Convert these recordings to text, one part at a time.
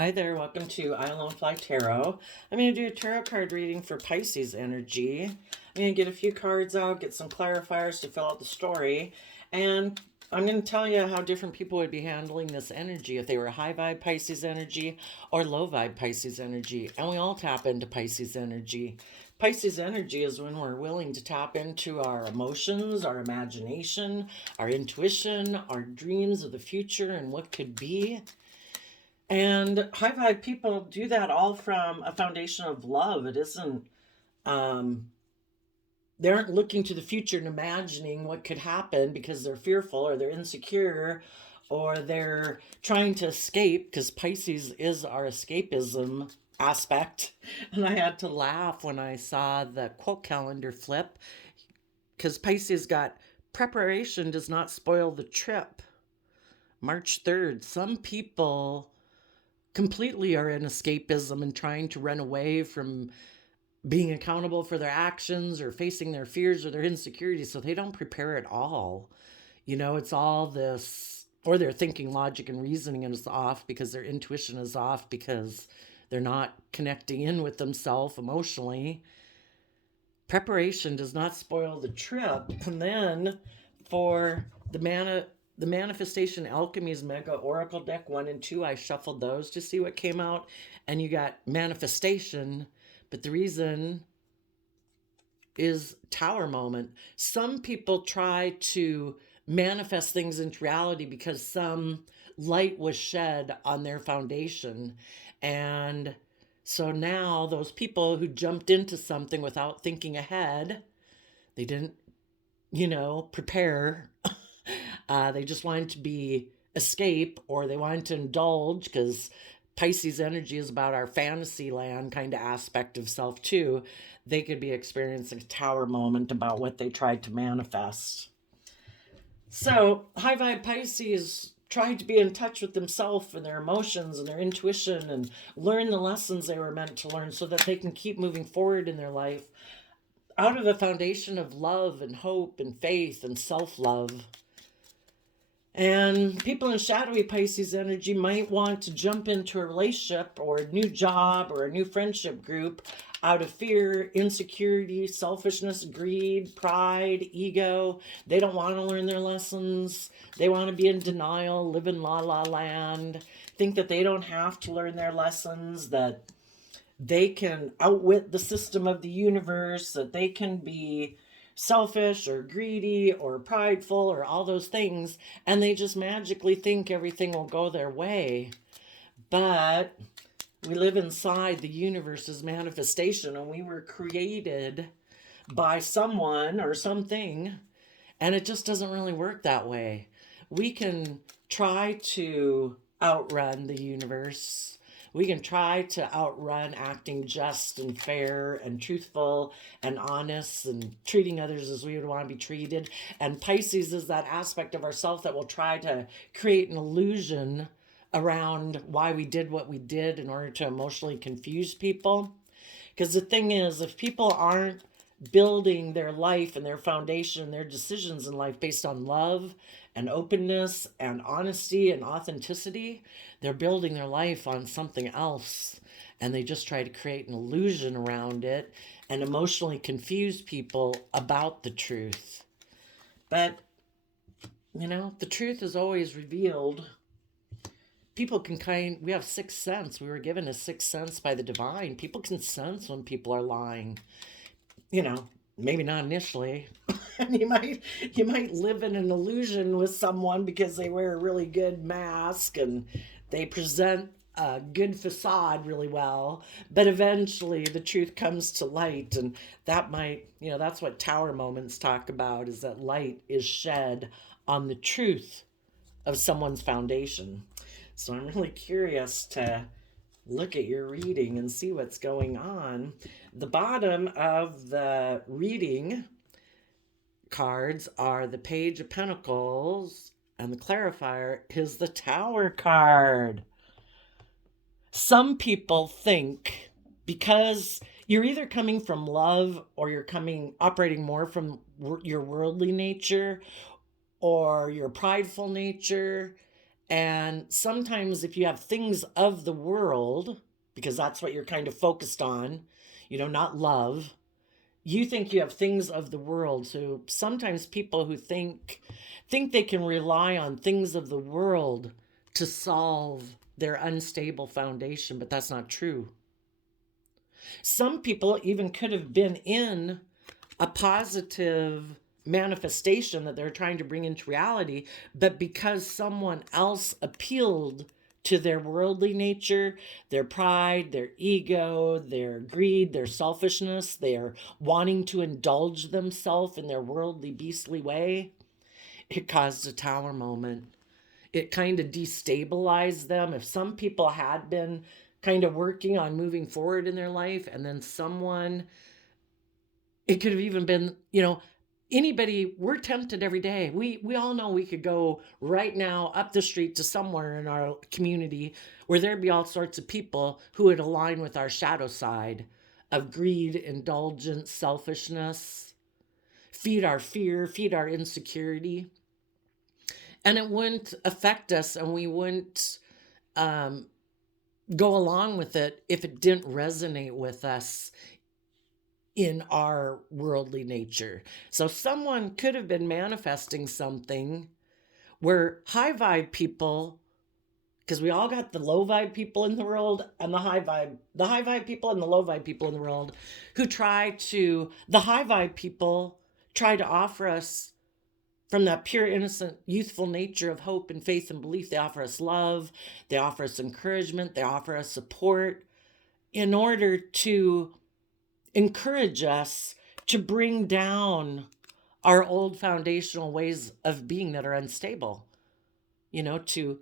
Hi there, welcome to I Alone Fly Tarot. I'm going to do a tarot card reading for Pisces energy. I'm going to get a few cards out, get some clarifiers to fill out the story, and I'm going to tell you how different people would be handling this energy if they were high vibe Pisces energy or low vibe Pisces energy. And we all tap into Pisces energy. Pisces energy is when we're willing to tap into our emotions, our imagination, our intuition, our dreams of the future and what could be. And high vibe people do that all from a foundation of love. It isn't, um, they aren't looking to the future and imagining what could happen because they're fearful or they're insecure or they're trying to escape, because Pisces is our escapism aspect. And I had to laugh when I saw the quote calendar flip, because Pisces got preparation does not spoil the trip. March 3rd. Some people completely are in escapism and trying to run away from being accountable for their actions or facing their fears or their insecurities, so they don't prepare at all. It's all this, or their thinking, logic, and reasoning is off because their intuition is off because they're not connecting in with themselves emotionally. Preparation does not spoil the trip. And then for the manifestation alchemy's mega oracle deck 1 and 2, I shuffled those to see what came out, and you got manifestation, but the reason is tower moment. Some people try to manifest things into reality because some light was shed on their foundation, and so now those people who jumped into something without thinking ahead, they didn't prepare. They just wanted to be escape, or they wanted to indulge, because Pisces energy is about our fantasy land kind of aspect of self too. They could be experiencing a tower moment about what they tried to manifest. So high vibe Pisces tried to be in touch with themselves and their emotions and their intuition and learn the lessons they were meant to learn so that they can keep moving forward in their life out of a foundation of love and hope and faith and self-love. And people in shadowy Pisces energy might want to jump into a relationship or a new job or a new friendship group out of fear, insecurity, selfishness, greed, pride, ego. They don't want to learn their lessons. They want to be in denial, live in la la land, think that they don't have to learn their lessons, that they can outwit the system of the universe, that they can be selfish or greedy or prideful or all those things, and they just magically think everything will go their way. But we live inside the universe's manifestation, and we were created by someone or something, and it just doesn't really work that way. We can try to outrun the universe. We can try to outrun acting just and fair and truthful and honest and treating others as we would want to be treated. And Pisces is that aspect of ourself that will try to create an illusion around why we did what we did in order to emotionally confuse people. Because the thing is, if people aren't building their life and their foundation and their decisions in life based on love and openness and honesty and authenticity, they're building their life on something else, and they just try to create an illusion around it and emotionally confuse people about the truth. But the truth is always revealed. People can we have sixth sense. We were given a sixth sense by the divine. People can sense when people are lying. Maybe not initially. And you might live in an illusion with someone because they wear a really good mask and they present a good facade really well, but eventually the truth comes to light, and that might, that's what tower moments talk about, is that light is shed on the truth of someone's foundation. So I'm really curious to look at your reading and see what's going on. The bottom of the reading cards are the Page of Pentacles, and the clarifier is the Tower card. Some people think because you're either coming from love or you're operating more from your worldly nature or your prideful nature, And sometimes if you have things of the world, because that's what you're kind of focused on, not love, you think you have things of the world. So sometimes people who think they can rely on things of the world to solve their unstable foundation, but that's not true. Some people even could have been in a positive manifestation that they're trying to bring into reality, but because someone else appealed to their worldly nature, their pride, their ego, their greed, their selfishness, their wanting to indulge themselves in their worldly, beastly way, it caused a tower moment. It kind of destabilized them. If some people had been kind of working on moving forward in their life, and then someone, it could have even been, anybody, we're tempted every day. We all know we could go right now up the street to somewhere in our community where there'd be all sorts of people who would align with our shadow side of greed, indulgence, selfishness, feed our fear, feed our insecurity. And it wouldn't affect us, and we wouldn't go along with it if it didn't resonate with us in our worldly nature. So someone could have been manifesting something where high vibe people, because we all got the low vibe people in the world and the high vibe people and the low vibe people in the world, the high vibe people try to offer us, from that pure, innocent, youthful nature of hope and faith and belief, they offer us love, they offer us encouragement, they offer us support in order to encourage us to bring down our old foundational ways of being that are unstable. Do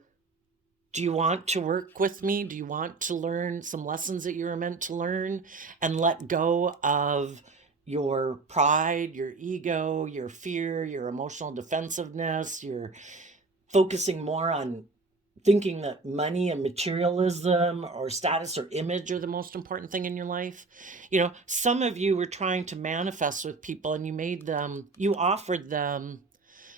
you want to work with me? Do you want to learn some lessons that you were meant to learn and let go of your pride, your ego, your fear, your emotional defensiveness? You're focusing more on thinking that money and materialism or status or image are the most important thing in your life. Some of you were trying to manifest with people, and you offered them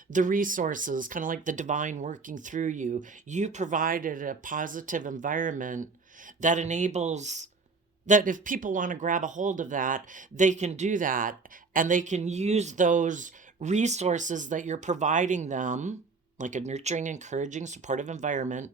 the resources, kind of like the divine working through you. You provided a positive environment that enables that if people want to grab a hold of that, they can do that, and they can use those resources that you're providing them, like a nurturing, encouraging, supportive environment,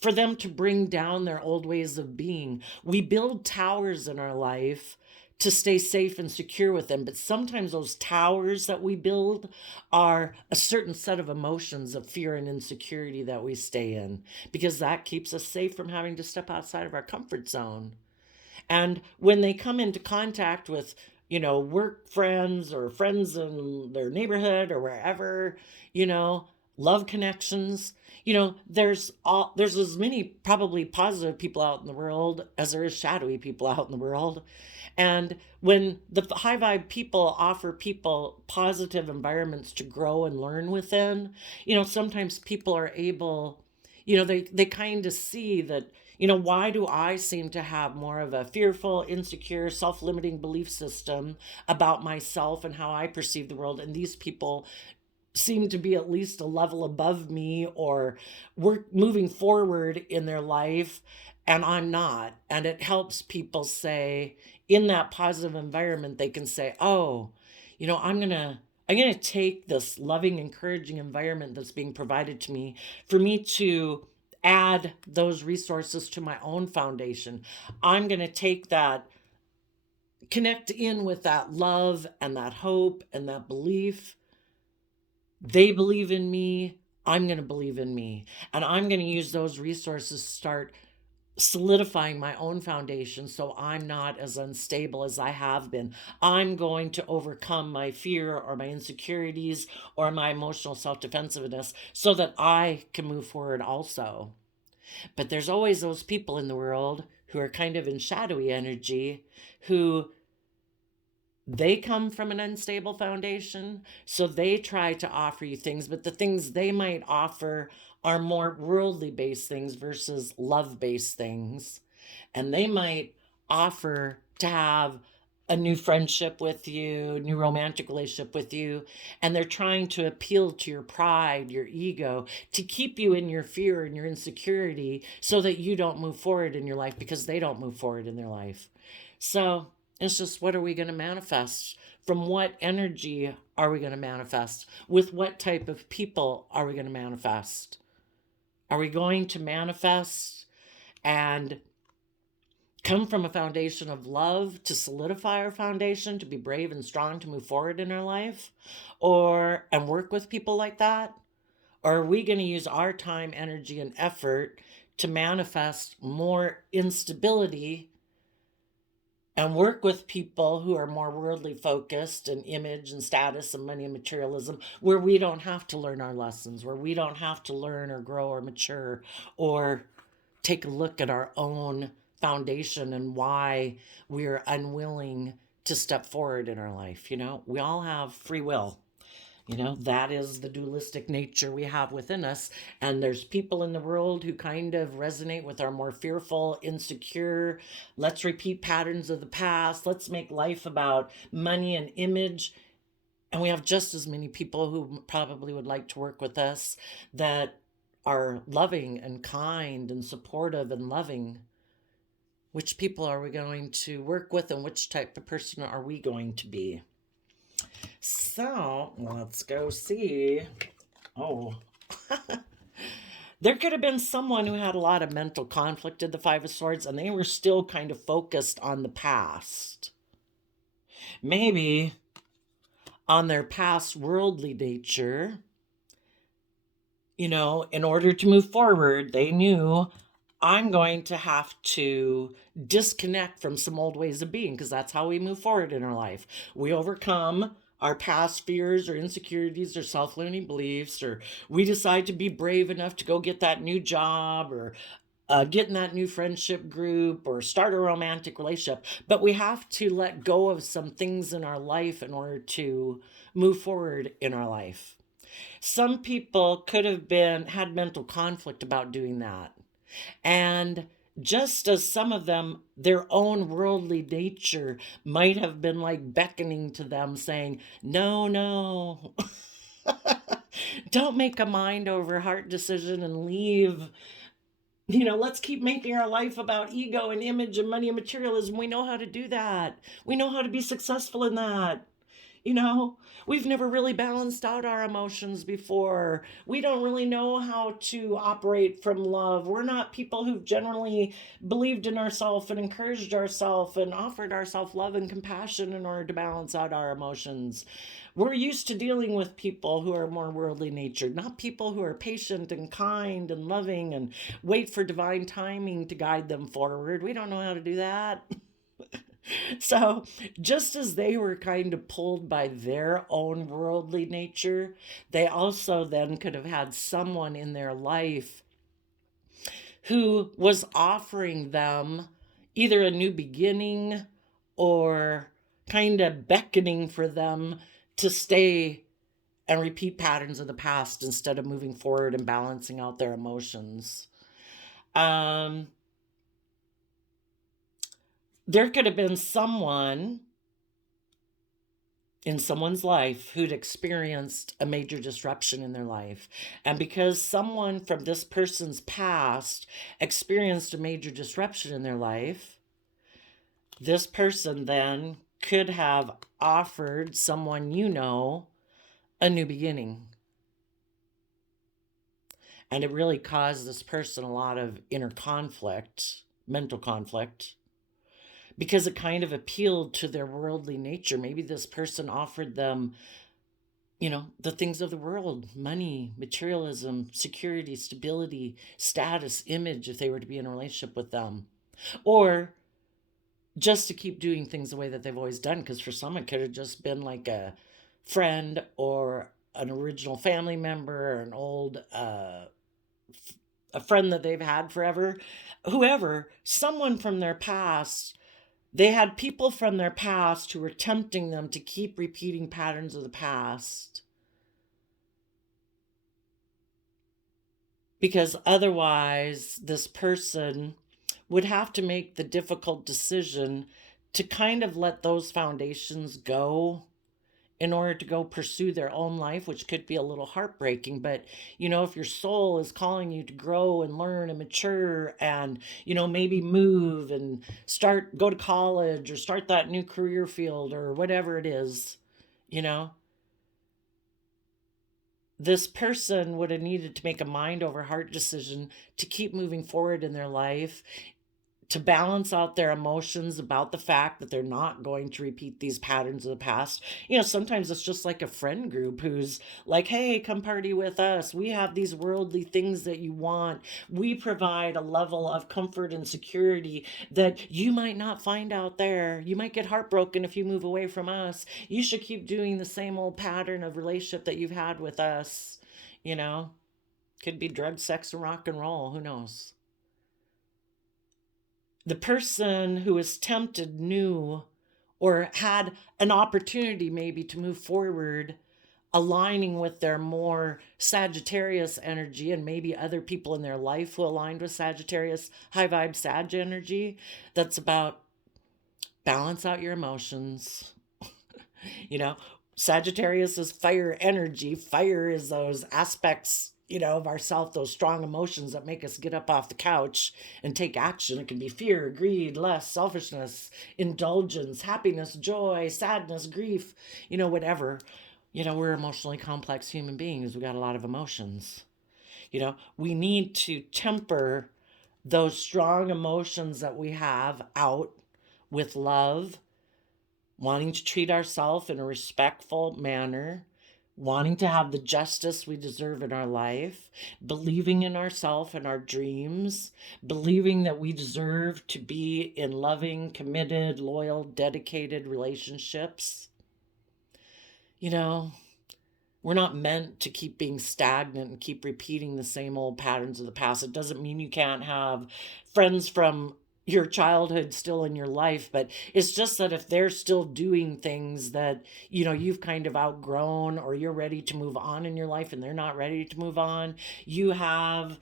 for them to bring down their old ways of being. We build towers in our life to stay safe and secure with them, but sometimes those towers that we build are a certain set of emotions of fear and insecurity that we stay in, because that keeps us safe from having to step outside of our comfort zone. And when they come into contact with, work friends or friends in their neighborhood or wherever, love connections, there's as many probably positive people out in the world as there is shadowy people out in the world. And when the high vibe people offer people positive environments to grow and learn within, sometimes people are able, they kind of see that, why do I seem to have more of a fearful, insecure, self-limiting belief system about myself and how I perceive the world? And these people seem to be at least a level above me, or work moving forward in their life, and I'm not. And it helps people say, in that positive environment, they can say, oh, I'm gonna take this loving, encouraging environment that's being provided to me for me to add those resources to my own foundation. I'm going to take that, connect in with that love and that hope and that belief. They believe in me. I'm going to believe in me. And I'm going to use those resources to start solidifying my own foundation so I'm not as unstable as I have been. I'm going to overcome my fear or my insecurities or my emotional self-defensiveness so that I can move forward also. But there's always those people in the world who are kind of in shadowy energy, who they come from an unstable foundation, so they try to offer you things, but the things they might offer are more worldly based things versus love based things. And they might offer to have a new friendship with you, new romantic relationship with you, and they're trying to appeal to your pride, your ego, to keep you in your fear and your insecurity so that you don't move forward in your life because they don't move forward in their life. So it's just, what are we going to manifest? From what energy are we going to manifest? With what type of people are we going to manifest? Are we going to manifest and come from a foundation of love to solidify our foundation, to be brave and strong to move forward in our life, or and work with people like that? Or are we going to use our time, energy, and effort to manifest more instability and work with people who are more worldly focused and image and status and money and materialism, where we don't have to learn our lessons, where we don't have to learn or grow or mature or take a look at our own foundation and why we're unwilling to step forward in our life? We all have free will. That is the dualistic nature we have within us. And there's people in the world who kind of resonate with our more fearful, insecure, let's repeat patterns of the past, let's make life about money and image. And we have just as many people who probably would like to work with us that are loving and kind and supportive and loving. Which people are we going to work with, and which type of person are we going to be? So let's go see. Oh, there could have been someone who had a lot of mental conflict in the Five of Swords, and they were still kind of focused on the past. Maybe on their past worldly nature. In order to move forward, they knew, I'm going to have to disconnect from some old ways of being, because that's how we move forward in our life. We overcome our past fears or insecurities or self-limiting beliefs, or we decide to be brave enough to go get that new job, or get in that new friendship group, or start a romantic relationship. But we have to let go of some things in our life in order to move forward in our life. Some people could have had mental conflict about doing that. And just as some of them, their own worldly nature might have been like beckoning to them, saying, no, don't make a mind over heart decision and leave. Let's keep making our life about ego and image and money and materialism. We know how to do that. We know how to be successful in that. We've never really balanced out our emotions before. We don't really know how to operate from love. We're not people who've generally believed in ourselves and encouraged ourselves and offered ourselves love and compassion in order to balance out our emotions. We're used to dealing with people who are more worldly natured, not people who are patient and kind and loving and wait for divine timing to guide them forward. We don't know how to do that. So, just as they were kind of pulled by their own worldly nature, they also then could have had someone in their life who was offering them either a new beginning or kind of beckoning for them to stay and repeat patterns of the past instead of moving forward and balancing out their emotions. There could have been someone in someone's life who'd experienced a major disruption in their life. And because someone from this person's past experienced a major disruption in their life, this person then could have offered someone a new beginning. And it really caused this person a lot of inner conflict, mental conflict, because it kind of appealed to their worldly nature. Maybe this person offered them, the things of the world, money, materialism, security, stability, status, image, if they were to be in a relationship with them. Or just to keep doing things the way that they've always done, because for some it could have just been like a friend or an original family member or an old a friend that they've had forever. Whoever, someone from their past. They had people from their past who were tempting them to keep repeating patterns of the past. Because otherwise, this person would have to make the difficult decision to kind of let those foundations go in order to go pursue their own life, which could be a little heartbreaking. But, if your soul is calling you to grow and learn and mature and, maybe move and go to college or start that new career field or whatever it is, you know, this person would have needed to make a mind over heart decision to keep moving forward in their life, to balance out their emotions about the fact that they're not going to repeat these patterns of the past. Sometimes it's just like a friend group who's like, hey, come party with us. We have these worldly things that you want. We provide a level of comfort and security that you might not find out there. You might get heartbroken if you move away from us. You should keep doing the same old pattern of relationship that you've had with us. Could be drug, sex, and rock and roll. Who knows? The person who is tempted knew or had an opportunity maybe to move forward, aligning with their more Sagittarius energy, and maybe other people in their life who aligned with Sagittarius, high vibe Sag energy. That's about balance out your emotions. Sagittarius is fire energy. Fire is those aspects of ourself, those strong emotions that make us get up off the couch and take action. It can be fear, greed, lust, selfishness, indulgence, happiness, joy, sadness, grief, whatever. We're emotionally complex human beings. We got a lot of emotions. We need to temper those strong emotions that we have out with love, wanting to treat ourselves in a respectful manner, wanting to have the justice we deserve in our life, believing in ourselves and our dreams, believing that we deserve to be in loving, committed, loyal, dedicated relationships. We're not meant to keep being stagnant and keep repeating the same old patterns of the past. It doesn't mean you can't have friends from your childhood still in your life, but it's just that if they're still doing things that you've kind of outgrown, or you're ready to move on in your life and they're not ready to move on, you have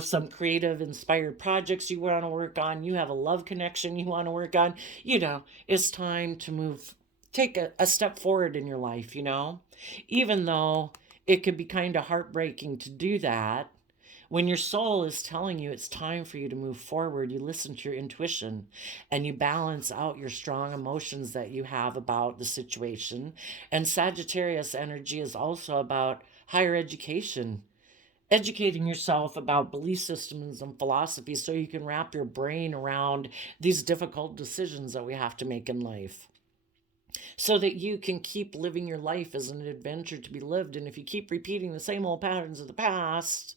some creative inspired projects you want to work on, you have a love connection you want to work on, it's time to take a step forward in your life. Even though it could be kind of heartbreaking to do that, when your soul is telling you it's time for you to move forward, you listen to your intuition and you balance out your strong emotions that you have about the situation. And Sagittarius energy is also about higher education, educating yourself about belief systems and philosophies so you can wrap your brain around these difficult decisions that we have to make in life, so that you can keep living your life as an adventure to be lived. And if you keep repeating the same old patterns of the past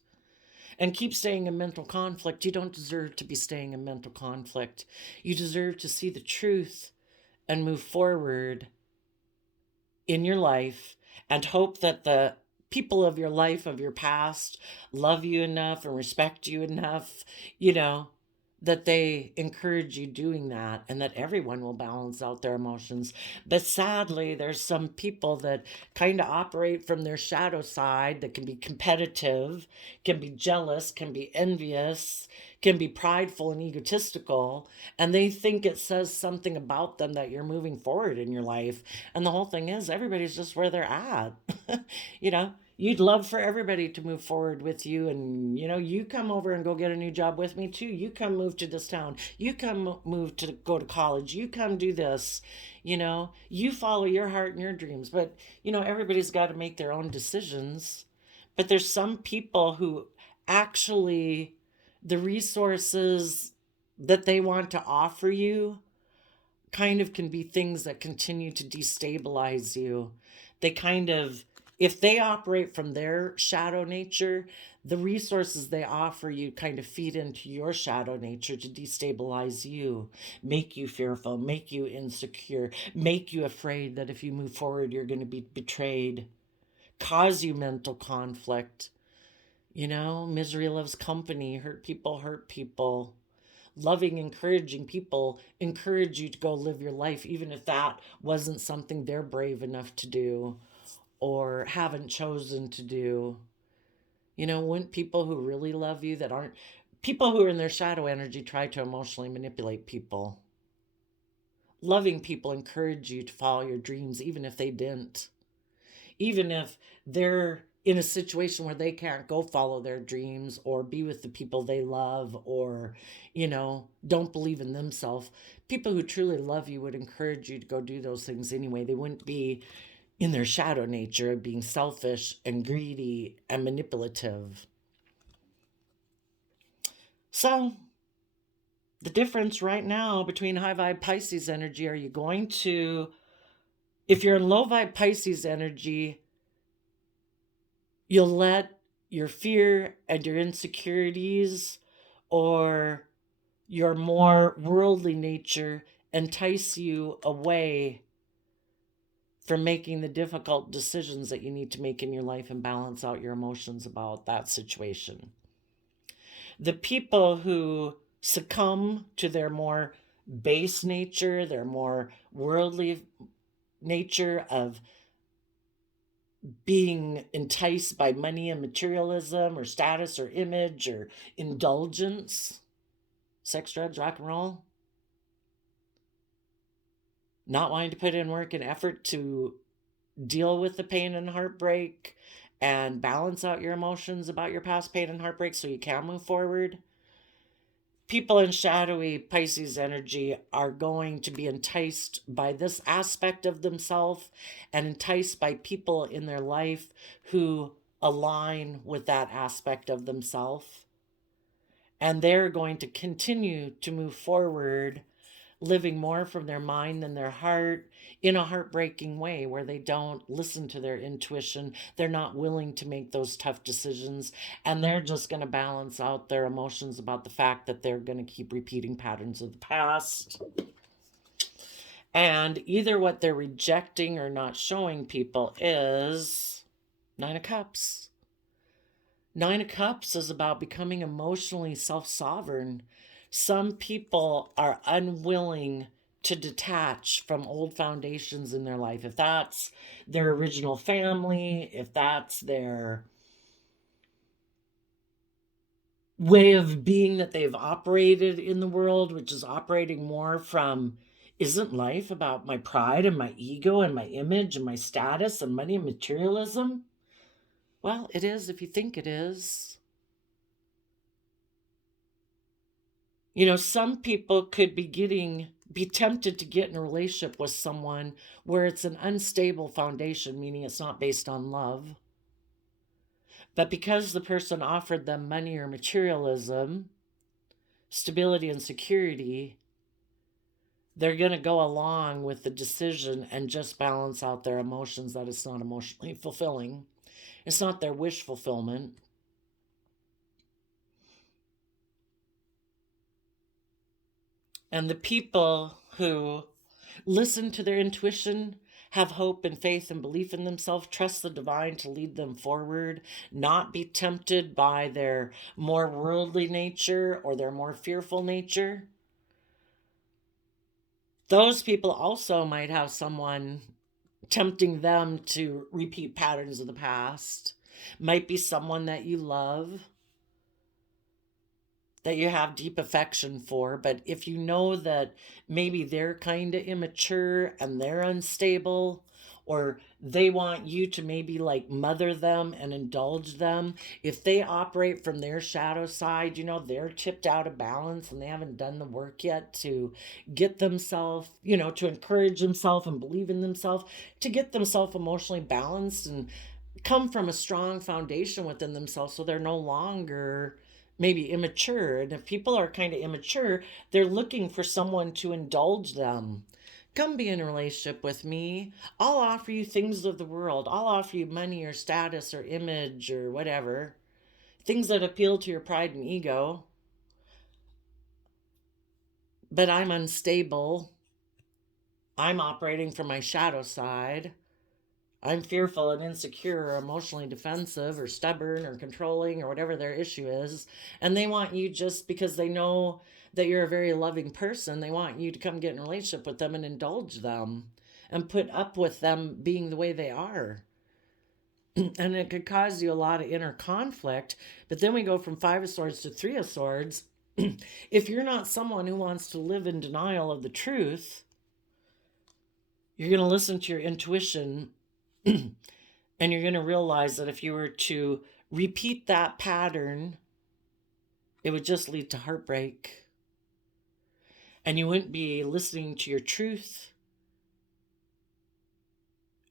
and keep staying in mental conflict, you don't deserve to be staying in mental conflict. You deserve to see the truth and move forward in your life and hope that the people of your life, of your past, love you enough and respect you enough, that they encourage you doing that, and that everyone will balance out their emotions. But sadly, there's some people that kind of operate from their shadow side that can be competitive, can be jealous, can be envious, can be prideful and egotistical, and they think it says something about them that you're moving forward in your life. And the whole thing is, everybody's just where they're at. You'd love for everybody to move forward with you, and you come over and go get a new job with me too. You come move to this town. You come move to go to college. You come do this. You follow your heart and your dreams. But everybody's got to make their own decisions. But there's some people who actually, the resources that they want to offer you kind of can be things that continue to destabilize you. They kind of, if they operate from their shadow nature, the resources they offer you kind of feed into your shadow nature to destabilize you, make you fearful, make you insecure, make you afraid that if you move forward, you're going to be betrayed, cause you mental conflict. Misery loves company, hurt people. Loving, encouraging people encourage you to go live your life, even if that wasn't something they're brave enough to do or haven't chosen to do. When people who really love you, that aren't people who are in their shadow energy, try to emotionally manipulate people. loving people encourage you to follow your dreams, even if they didn't. Even if they're in a situation where they can't go follow their dreams or be with the people they love, or, don't believe in themselves. People who truly love you would encourage you to go do those things anyway. They wouldn't be in their shadow nature of being selfish and greedy and manipulative. So, the difference right now between high vibe Pisces energy, are you going to, if you're in low vibe Pisces energy, you'll let your fear and your insecurities or your more worldly nature entice you away from making the difficult decisions that you need to make in your life and balance out your emotions about that situation. The people who succumb to their more base nature, their more worldly nature of being enticed by money and materialism or status or image or indulgence, sex, drugs, rock and roll, not wanting to put in work and effort to deal with the pain and heartbreak and balance out your emotions about your past pain and heartbreak so you can move forward. People in shadowy Pisces energy are going to be enticed by this aspect of themselves and enticed by people in their life who align with that aspect of themselves. And they're going to continue to move forward, living more from their mind than their heart, in a heartbreaking way where they don't listen to their intuition. They're not willing to make those tough decisions, and they're just going to balance out their emotions about the fact that they're going to keep repeating patterns of the past. And either what they're rejecting or not showing people is Nine of Cups. Nine of Cups is about becoming emotionally self-sovereign. Some people are unwilling to detach from old foundations in their life. If that's their original family, if that's their way of being that they've operated in the world, which is operating more from, isn't life about my pride and my ego and my image and my status and money and materialism? Well, it is if you think it is. Some people could be tempted to get in a relationship with someone where it's an unstable foundation, meaning it's not based on love. But because the person offered them money or materialism, stability and security, they're going to go along with the decision and just balance out their emotions that it's not emotionally fulfilling. It's not their wish fulfillment. And the people who listen to their intuition, have hope and faith and belief in themselves, trust the divine to lead them forward, not be tempted by their more worldly nature or their more fearful nature. Those people also might have someone tempting them to repeat patterns of the past. Might be someone that you love, that you have deep affection for, but if you know that maybe they're kind of immature and they're unstable, or they want you to maybe like mother them and indulge them, if they operate from their shadow side, they're tipped out of balance and they haven't done the work yet to get themselves, to encourage themselves and believe in themselves, to get themselves emotionally balanced and come from a strong foundation within themselves, so they're no longer maybe immature. And if people are kind of immature, they're looking for someone to indulge them. Come be in a relationship with me. I'll offer you things of the world. I'll offer you money or status or image or whatever. Things that appeal to your pride and ego. But I'm unstable. I'm operating from my shadow side. I'm fearful and insecure or emotionally defensive or stubborn or controlling or whatever their issue is. And they want you, just because they know that you're a very loving person, they want you to come get in a relationship with them and indulge them and put up with them being the way they are. And it could cause you a lot of inner conflict. But then we go from Five of Swords to Three of Swords. If you're not someone who wants to live in denial of the truth, You're going to listen to your intuition and you're going to realize that if you were to repeat that pattern, it would just lead to heartbreak. And you wouldn't be listening to your truth.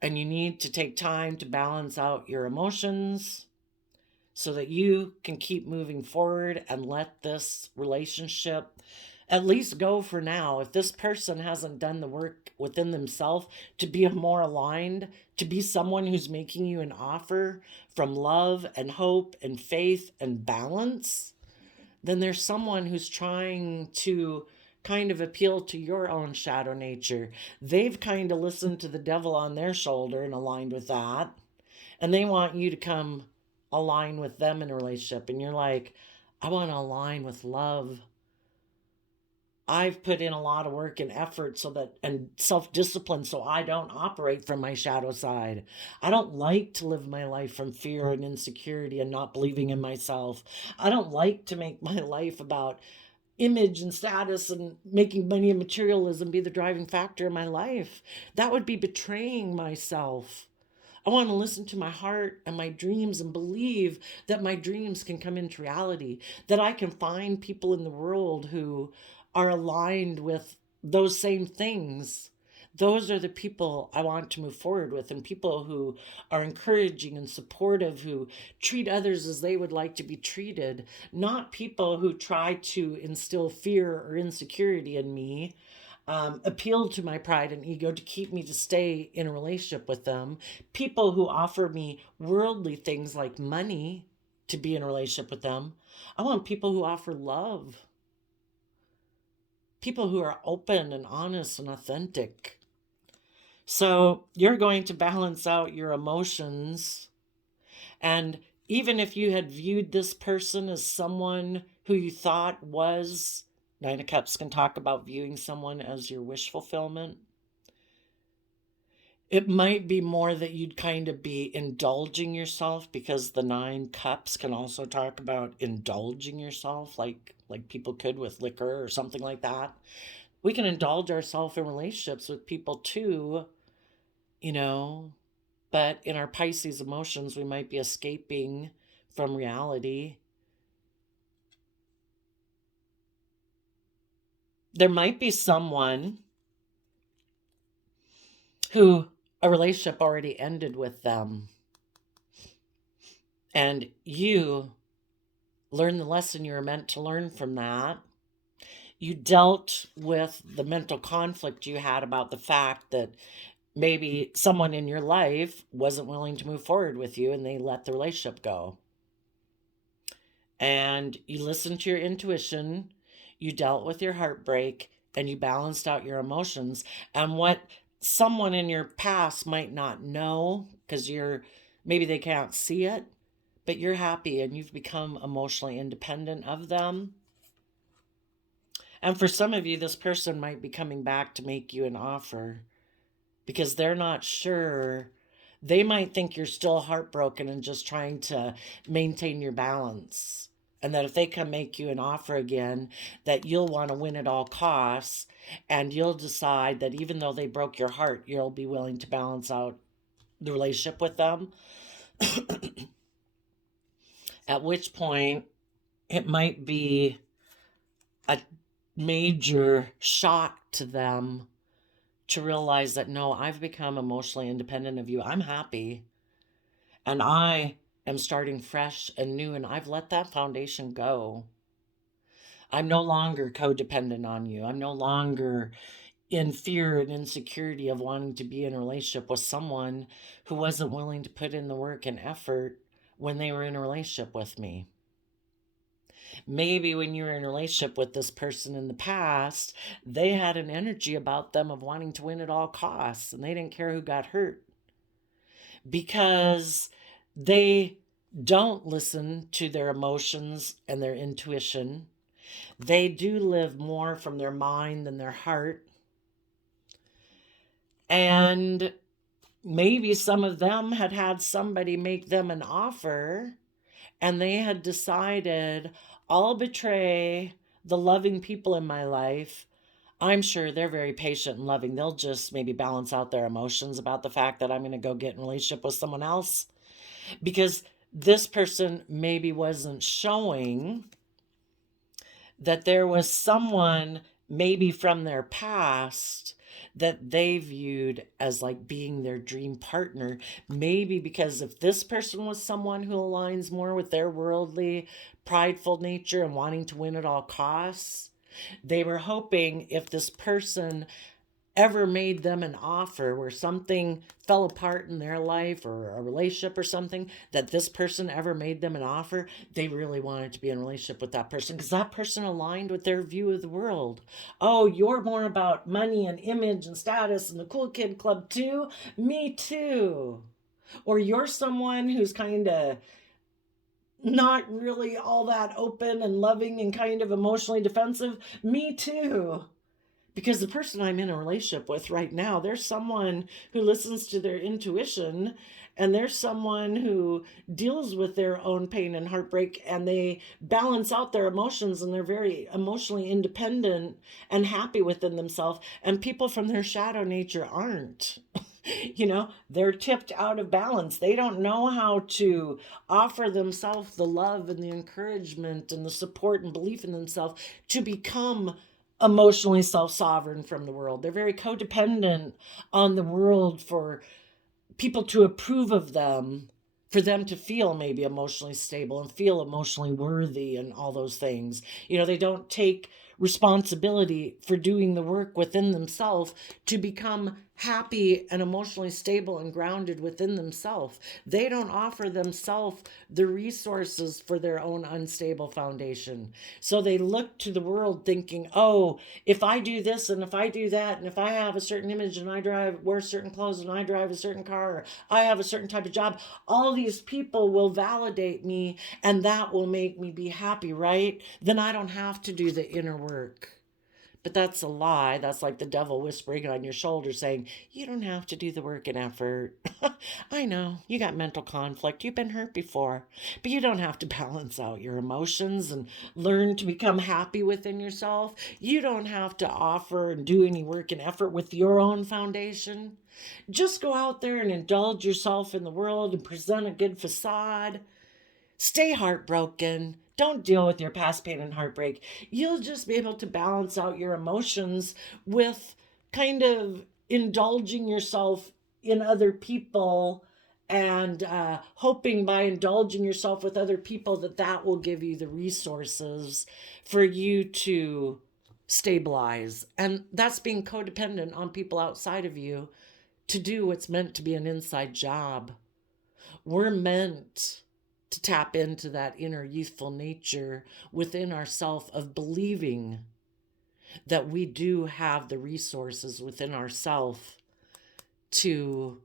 And you need to take time to balance out your emotions so that you can keep moving forward and let this relationship at least go for now. If this person hasn't done the work within themselves to be more aligned, to be someone who's making you an offer from love and hope and faith and balance, then there's someone who's trying to kind of appeal to your own shadow nature. They've kind of listened to the devil on their shoulder and aligned with that. And they want you to come align with them in a relationship. And you're like, I want to align with love. I've put in a lot of work and effort and self-discipline so I don't operate from my shadow side. I don't like to live my life from fear and insecurity and not believing in myself. I don't like to make my life about image and status and making money and materialism be the driving factor in my life. That would be betraying myself. I want to listen to my heart and my dreams and believe that my dreams can come into reality, that I can find people in the world who are aligned with those same things. Those are the people I want to move forward with, and people who are encouraging and supportive, who treat others as they would like to be treated, not people who try to instill fear or insecurity in me, appeal to my pride and ego to keep me to stay in a relationship with them, people who offer me worldly things like money to be in a relationship with them. I want people who offer love, people who are open and honest and authentic. So you're going to balance out your emotions. And even if you had viewed this person as someone who you thought was, Nine of Cups can talk about viewing someone as your wish fulfillment. It might be more that you'd kind of be indulging yourself, because the Nine Cups can also talk about indulging yourself like people could with liquor or something like that. We can indulge ourselves in relationships with people too, but in our Pisces emotions, we might be escaping from reality. There might be someone who a relationship already ended with them, and you learned the lesson you were meant to learn from that. You dealt with the mental conflict you had about the fact that maybe someone in your life wasn't willing to move forward with you and they let the relationship go. And you listened to your intuition, you dealt with your heartbreak, and you balanced out your emotions. And what someone in your past might not know, because maybe they can't see it, but you're happy and you've become emotionally independent of them. And for some of you, this person might be coming back to make you an offer because they're not sure. They might think you're still heartbroken and just trying to maintain your balance. And that if they come make you an offer again, that you'll want to win at all costs. And you'll decide that even though they broke your heart, you'll be willing to balance out the relationship with them. At which point, it might be a major shock to them to realize that, no, I've become emotionally independent of you. I'm happy. And I am starting fresh and new, and I've let that foundation go. I'm no longer codependent on you. I'm no longer in fear and insecurity of wanting to be in a relationship with someone who wasn't willing to put in the work and effort when they were in a relationship with me. Maybe when you were in a relationship with this person in the past, they had an energy about them of wanting to win at all costs, and they didn't care who got hurt, because they don't listen to their emotions and their intuition. They do live more from their mind than their heart. And maybe some of them had somebody make them an offer, and they had decided, I'll betray the loving people in my life. I'm sure they're very patient and loving. They'll just maybe balance out their emotions about the fact that I'm going to go get in a relationship with someone else, because this person maybe wasn't showing that there was someone maybe from their past that they viewed as like being their dream partner. Maybe because if this person was someone who aligns more with their worldly, prideful nature and wanting to win at all costs, they were hoping if this person ever made them an offer where something fell apart in their life or a relationship or something, that this person ever made them an offer, they really wanted to be in a relationship with that person because that person aligned with their view of the world. Oh, you're more about money and image and status and the cool kid club too? Me too. Or you're someone who's kind of not really all that open and loving and kind of emotionally defensive? Me too. Because the person I'm in a relationship with right now, there's someone who listens to their intuition, and there's someone who deals with their own pain and heartbreak, and they balance out their emotions, and they're very emotionally independent and happy within themselves. And people from their shadow nature aren't. They're tipped out of balance. They don't know how to offer themselves the love and the encouragement and the support and belief in themselves to become emotionally self-sovereign from the world. They're very codependent on the world for people to approve of them, for them to feel maybe emotionally stable and feel emotionally worthy and all those things. They don't take responsibility for doing the work within themselves to become happy and emotionally stable and grounded within themselves. They don't offer themselves the resources for their own unstable foundation. So they look to the world thinking, oh, if I do this and if I do that, and if I have a certain image and I wear certain clothes and I drive a certain car, or I have a certain type of job, all these people will validate me and that will make me be happy, right? Then I don't have to do the inner work. But that's a lie. That's like the devil whispering on your shoulder saying, you don't have to do the work and effort. I know, you got mental conflict. You've been hurt before. But you don't have to balance out your emotions and learn to become happy within yourself. You don't have to offer and do any work and effort with your own foundation. Just go out there and indulge yourself in the world and present a good facade. Stay heartbroken. Don't deal with your past pain and heartbreak. You'll just be able to balance out your emotions with kind of indulging yourself in other people and hoping by indulging yourself with other people that will give you the resources for you to stabilize. And that's being codependent on people outside of you to do what's meant to be an inside job. We're meant to tap into that inner youthful nature within ourself of believing that we do have the resources within ourself to...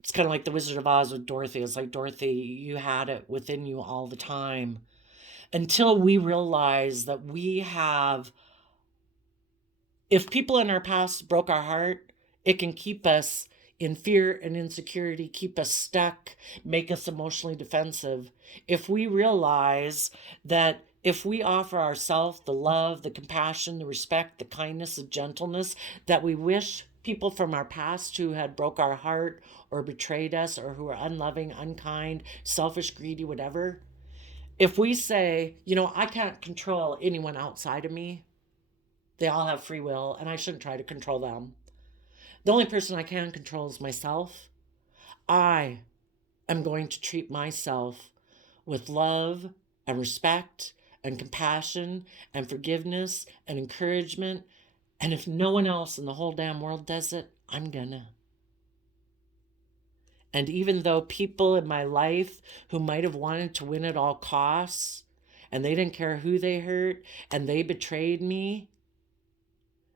It's kind of like the Wizard of Oz with Dorothy. It's like, Dorothy, you had it within you all the time. Until we realize that we have... If people in our past broke our heart, it can keep us in fear and insecurity, keep us stuck, make us emotionally defensive. If we realize that if we offer ourselves the love, the compassion, the respect, the kindness, the gentleness that we wish people from our past who had broke our heart or betrayed us or who are unloving, unkind, selfish, greedy, whatever, if we say, I can't control anyone outside of me, they all have free will and I shouldn't try to control them. The only person I can control is myself. I am going to treat myself with love and respect and compassion and forgiveness and encouragement. And if no one else in the whole damn world does it, I'm gonna. And even though people in my life who might have wanted to win at all costs, and they didn't care who they hurt, and they betrayed me,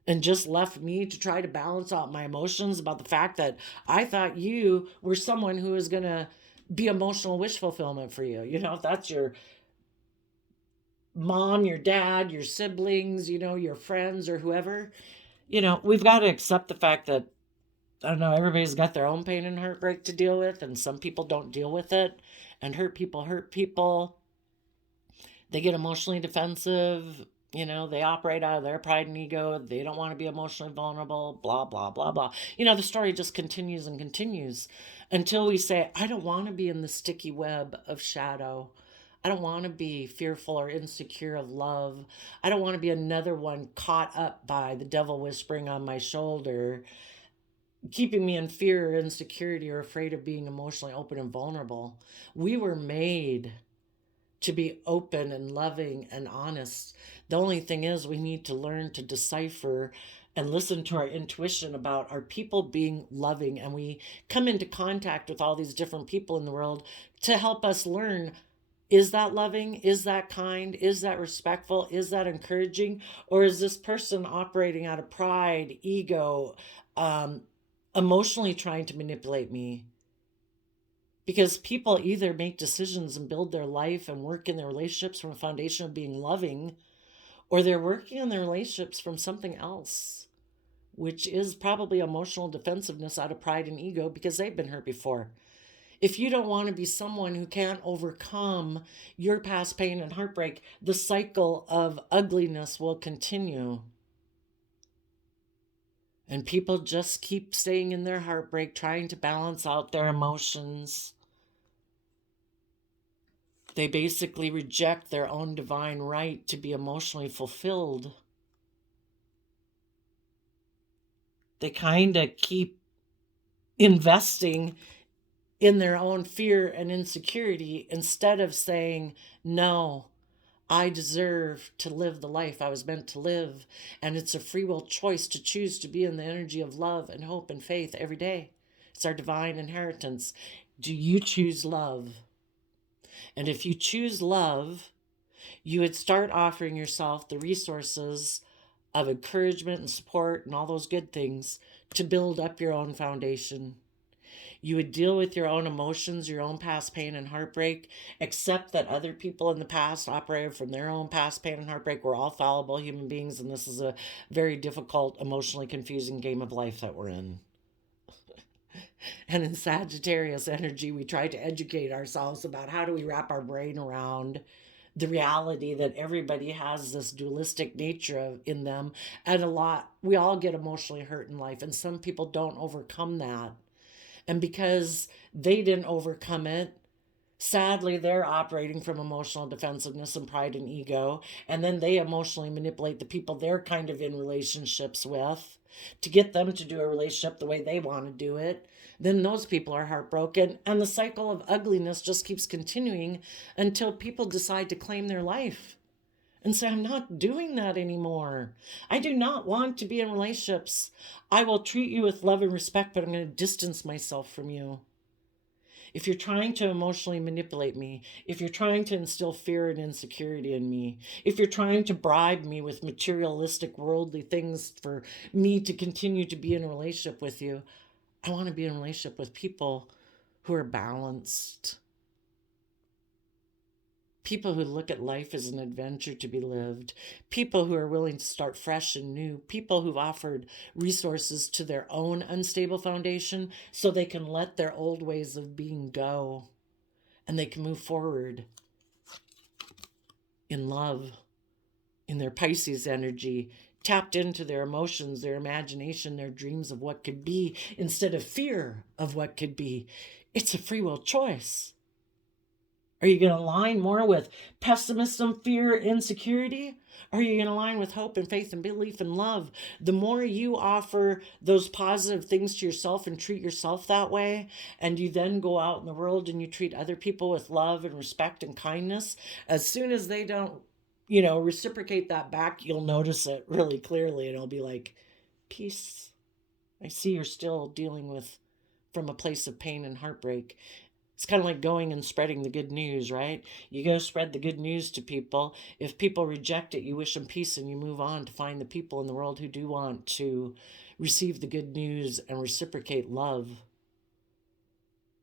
and just left me to try to balance out my emotions about the fact that I thought you were someone who was going to be emotional wish fulfillment for you. If that's your mom, your dad, your siblings, your friends or whoever, we've got to accept the fact that, I don't know, everybody's got their own pain and heartbreak to deal with, and some people don't deal with it, and hurt people hurt people. They get emotionally defensive. They operate out of their pride and ego. They don't want to be emotionally vulnerable, blah, blah, blah, blah. The story just continues and continues until we say, I don't want to be in the sticky web of shadow. I don't want to be fearful or insecure of love. I don't want to be another one caught up by the devil whispering on my shoulder, keeping me in fear or insecurity or afraid of being emotionally open and vulnerable. We were made to be open and loving and honest. The only thing is, we need to learn to decipher and listen to our intuition about our people being loving. And we come into contact with all these different people in the world to help us learn, is that loving? Is that kind? Is that respectful? Is that encouraging? Or is this person operating out of pride, ego, emotionally trying to manipulate me? Because people either make decisions and build their life and work in their relationships from a foundation of being loving, or they're working on their relationships from something else, which is probably emotional defensiveness out of pride and ego because they've been hurt before. If you don't want to be someone who can't overcome your past pain and heartbreak, the cycle of ugliness will continue. And people just keep staying in their heartbreak, trying to balance out their emotions. They basically reject their own divine right to be emotionally fulfilled. They kind of keep investing in their own fear and insecurity instead of saying, no, I deserve to live the life I was meant to live. And it's a free will choice to choose to be in the energy of love and hope and faith every day. It's our divine inheritance. Do you choose love? And if you choose love, you would start offering yourself the resources of encouragement and support and all those good things to build up your own foundation. You would deal with your own emotions, your own past pain and heartbreak, accept that other people in the past operated from their own past pain and heartbreak. We're all fallible human beings, and this is a very difficult, emotionally confusing game of life that we're in. And in Sagittarius energy, we try to educate ourselves about how do we wrap our brain around the reality that everybody has this dualistic nature in them. And we all get emotionally hurt in life, and some people don't overcome that. And because they didn't overcome it, sadly, they're operating from emotional defensiveness and pride and ego. And then they emotionally manipulate the people they're kind of in relationships with to get them to do a relationship the way they want to do it. Then those people are heartbroken. And the cycle of ugliness just keeps continuing until people decide to claim their life and say, I'm not doing that anymore. I do not want to be in relationships. I will treat you with love and respect, but I'm going to distance myself from you. If you're trying to emotionally manipulate me, if you're trying to instill fear and insecurity in me, if you're trying to bribe me with materialistic, worldly things for me to continue to be in a relationship with you, I want to be in a relationship with people who are balanced. People who look at life as an adventure to be lived. People who are willing to start fresh and new. People who've offered resources to their own unstable foundation so they can let their old ways of being go and they can move forward in love, in their Pisces energy, tapped into their emotions, their imagination, their dreams of what could be instead of fear of what could be. It's a free will choice. Are you going to align more with pessimism, fear, insecurity? Or are you going to align with hope and faith and belief and love? The more you offer those positive things to yourself and treat yourself that way, and you then go out in the world and you treat other people with love and respect and kindness, as soon as they don't, reciprocate that back, you'll notice it really clearly, and it'll be like, peace. I see you're still dealing with from a place of pain and heartbreak. It's kind of like going and spreading the good news, right? You go spread the good news to people. If people reject it, you wish them peace and you move on to find the people in the world who do want to receive the good news and reciprocate love.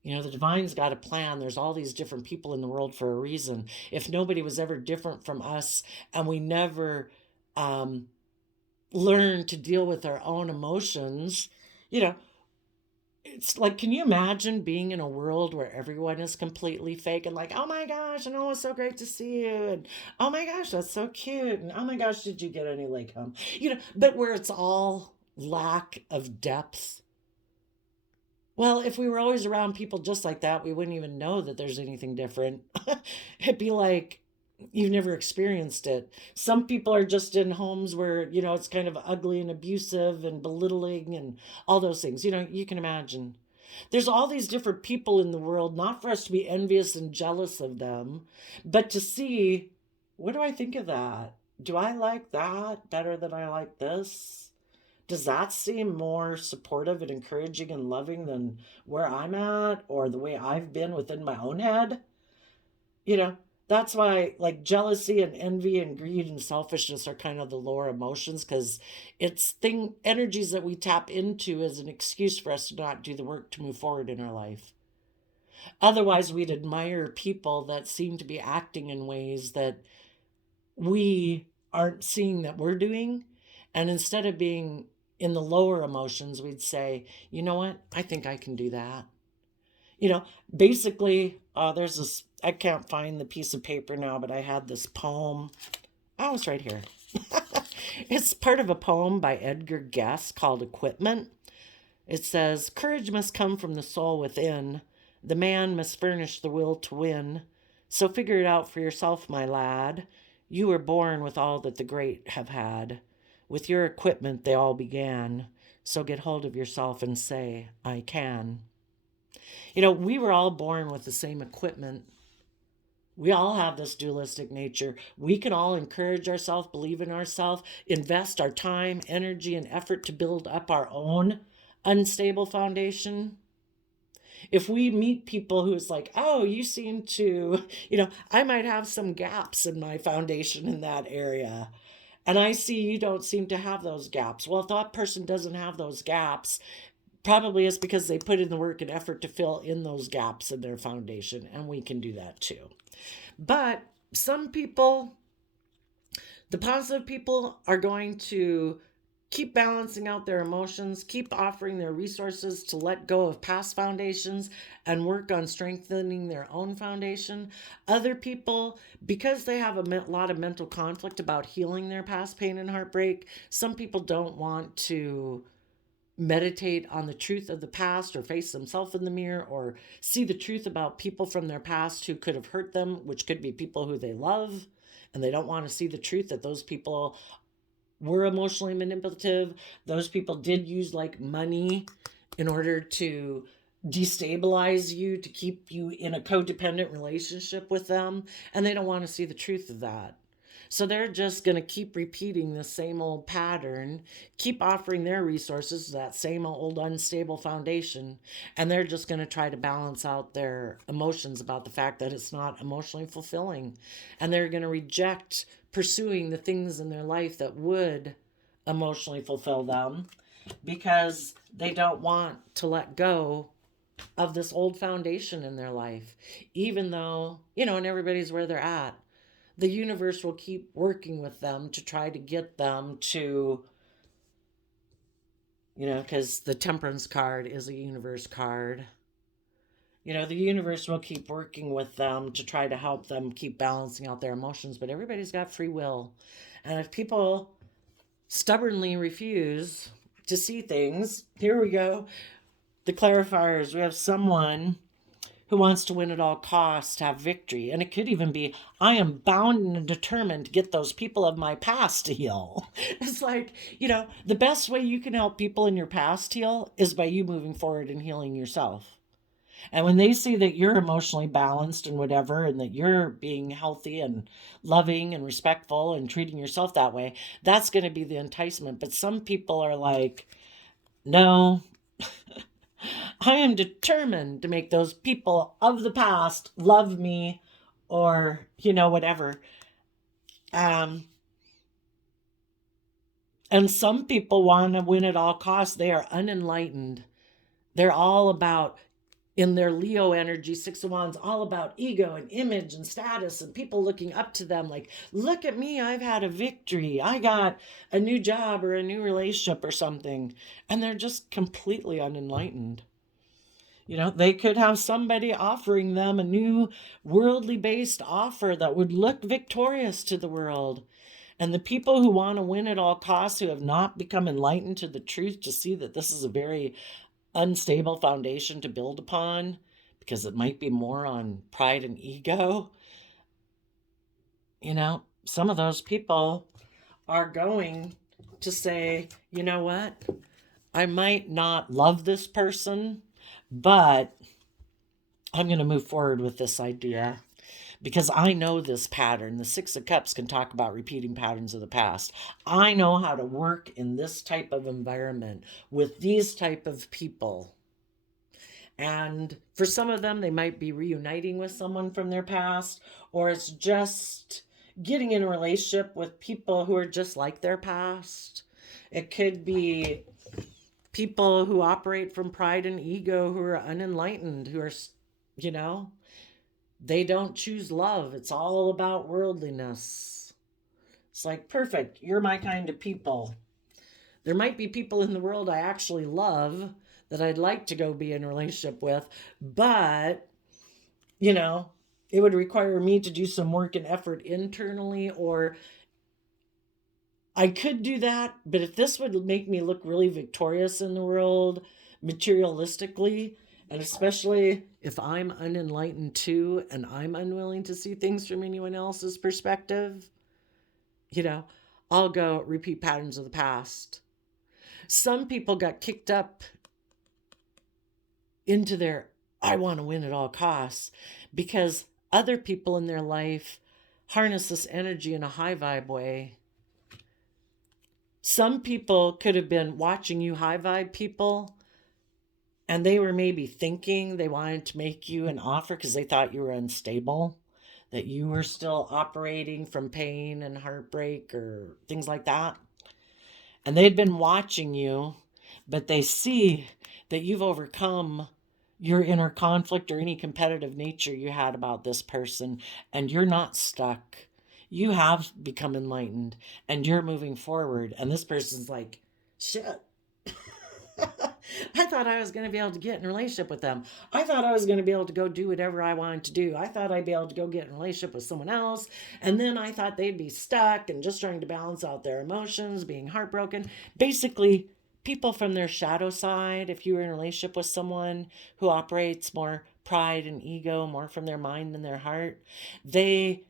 The divine's got a plan. There's all these different people in the world for a reason. If nobody was ever different from us and we never learned to deal with our own emotions, it's like, can you imagine being in a world where everyone is completely fake and like, oh my gosh, and oh, it's so great to see you, and oh my gosh, that's so cute, and oh my gosh, did you get any lake home? But where it's all lack of depth. Well, if we were always around people just like that, we wouldn't even know that there's anything different. It'd be like you've never experienced it. Some people are just in homes where, it's kind of ugly and abusive and belittling and all those things. You can imagine. There's all these different people in the world, not for us to be envious and jealous of them, but to see, what do I think of that? Do I like that better than I like this? Does that seem more supportive and encouraging and loving than where I'm at or the way I've been within my own head? You know, that's why like jealousy and envy and greed and selfishness are kind of the lower emotions, because it's thing energies that we tap into as an excuse for us to not do the work to move forward in our life. Otherwise, we'd admire people that seem to be acting in ways that we aren't seeing that we're doing. And instead of being in the lower emotions, we'd say, you know what? I think I can do that. Basically, there's this, I can't find the piece of paper now, but I had this poem. Oh, it's right here. It's part of a poem by Edgar Guest called Equipment. It says, courage must come from the soul within. The man must furnish the will to win. So figure it out for yourself, my lad. You were born with all that the great have had. With your equipment they all began. So get hold of yourself and say, I can. We were all born with the same equipment. We all have this dualistic nature. We can all encourage ourselves, believe in ourselves, invest our time, energy, and effort to build up our own unstable foundation. If we meet people who's like, oh, you seem to, I might have some gaps in my foundation in that area. And I see you don't seem to have those gaps. Well, if that person doesn't have those gaps, probably it's because they put in the work and effort to fill in those gaps in their foundation. And we can do that too. But some people, the positive people, are going to keep balancing out their emotions, keep offering their resources to let go of past foundations and work on strengthening their own foundation. Other people, because they have a lot of mental conflict about healing their past pain and heartbreak, some people don't want to meditate on the truth of the past or face themselves in the mirror or see the truth about people from their past who could have hurt them, which could be people who they love. And they don't want to see the truth that those people were emotionally manipulative. Those people did use like money in order to destabilize you, to keep you in a codependent relationship with them. And they don't want to see the truth of that. So they're just going to keep repeating the same old pattern, keep offering their resources to that same old unstable foundation. And they're just going to try to balance out their emotions about the fact that it's not emotionally fulfilling. And they're going to reject pursuing the things in their life that would emotionally fulfill them because they don't want to let go of this old foundation in their life, even though, and everybody's where they're at. The universe will keep working with them to try to get them to, because the Temperance card is a universe card. The universe will keep working with them to try to help them keep balancing out their emotions, but everybody's got free will. And if people stubbornly refuse to see things, here we go. The clarifiers, we have someone who wants to win at all costs to have victory. And it could even be, I am bound and determined to get those people of my past to heal. It's like, the best way you can help people in your past heal is by you moving forward and healing yourself. And when they see that you're emotionally balanced and whatever, and that you're being healthy and loving and respectful and treating yourself that way, that's going to be the enticement. But some people are like, no, I am determined to make those people of the past love me or, whatever. And some people want to win at all costs. They are unenlightened. They're all about, in their Leo energy, Six of Wands, all about ego and image and status and people looking up to them like, look at me, I've had a victory. I got a new job or a new relationship or something. And they're just completely unenlightened. You know, they could have somebody offering them a new worldly based offer that would look victorious to the world. And the people who want to win at all costs, who have not become enlightened to the truth to see that this is a very unstable foundation to build upon, because it might be more on pride and ego, you know, some of those people are going to say, you know what? I might not love this person, but I'm going to move forward with this idea because I know this pattern. The Six of Cups can talk about repeating patterns of the past. I know how to work in this type of environment with these type of people. And for some of them, they might be reuniting with someone from their past, or it's just getting in a relationship with people who are just like their past. It could be people who operate from pride and ego, who are unenlightened, who are, you know, they don't choose love. It's all about worldliness. It's like, perfect, you're my kind of people. There might be people in the world I actually love that I'd like to go be in a relationship with, but, you know, it would require me to do some work and effort internally, or I could do that, but if this would make me look really victorious in the world materialistically, and especially if I'm unenlightened too, and I'm unwilling to see things from anyone else's perspective, you know, I'll go repeat patterns of the past. Some people got kicked up into their I want to win at all costs because other people in their life harness this energy in a high vibe way. Some people could have been watching you high vibe people, and they were maybe thinking they wanted to make you an offer because they thought you were unstable, that you were still operating from pain and heartbreak or things like that. And they'd been watching you, but they see that you've overcome your inner conflict or any competitive nature you had about this person, and you're not stuck. You have become enlightened and you're moving forward. And this person's like, shit. I thought I was going to be able to get in a relationship with them. I thought I was going to be able to go do whatever I wanted to do. I thought I'd be able to go get in a relationship with someone else. And then I thought they'd be stuck and just trying to balance out their emotions, being heartbroken. Basically, people from their shadow side, if you were in a relationship with someone who operates more pride and ego, more from their mind than their heart, they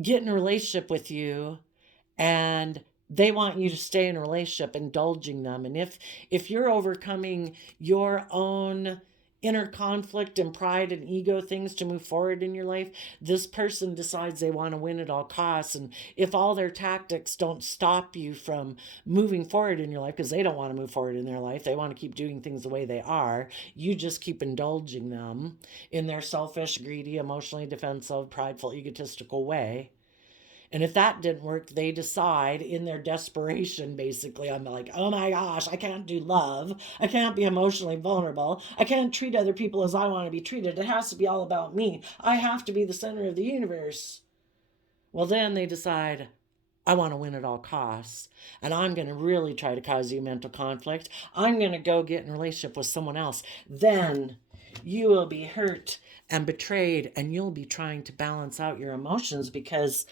get in a relationship with you and they want you to stay in a relationship, indulging them. And if you're overcoming your own inner conflict and pride and ego things to move forward in your life, this person decides they want to win at all costs. And if all their tactics don't stop you from moving forward in your life, because they don't want to move forward in their life, they want to keep doing things the way they are, you just keep indulging them in their selfish, greedy, emotionally defensive, prideful, egotistical way. And if that didn't work, they decide in their desperation, basically, I'm like, oh my gosh, I can't do love. I can't be emotionally vulnerable. I can't treat other people as I want to be treated. It has to be all about me. I have to be the center of the universe. Well, then they decide, I want to win at all costs. And I'm going to really try to cause you mental conflict. I'm going to go get in a relationship with someone else. Then you will be hurt and betrayed, and you'll be trying to balance out your emotions because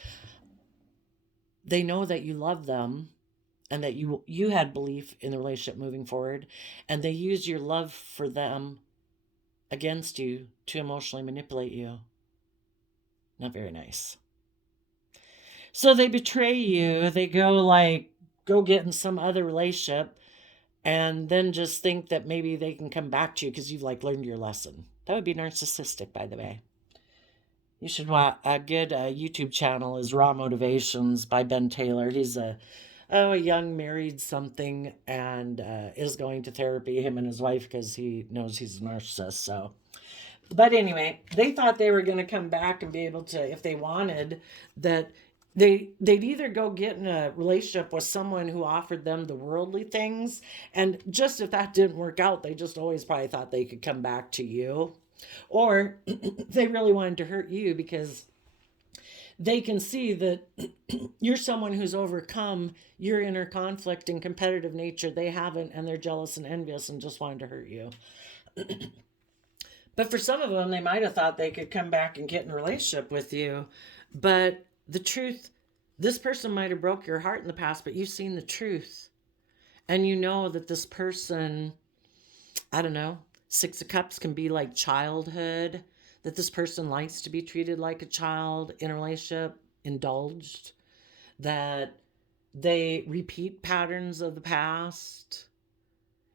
they know that you love them and that you had belief in the relationship moving forward, and they use your love for them against you to emotionally manipulate you. Not very nice. So they betray you. They go get in some other relationship and then just think that maybe they can come back to you because you've learned your lesson. That would be narcissistic, by the way. You should watch a good YouTube channel is Raw Motivations by Ben Taylor. He's a young married something and is going to therapy, him and his wife, because he knows he's a narcissist. So, but anyway, they thought they were going to come back and be able to, if they wanted, that they'd either go get in a relationship with someone who offered them the worldly things, and just if that didn't work out, they just always probably thought they could come back to you. Or they really wanted to hurt you because they can see that you're someone who's overcome your inner conflict and competitive nature. They haven't, and they're jealous and envious and just wanted to hurt you. But for some of them, they might have thought they could come back and get in a relationship with you. But the truth, this person might have broke your heart in the past, but you've seen the truth. And you know that this person, I don't know, Six of Cups can be like childhood, that this person likes to be treated like a child in a relationship, indulged, that they repeat patterns of the past.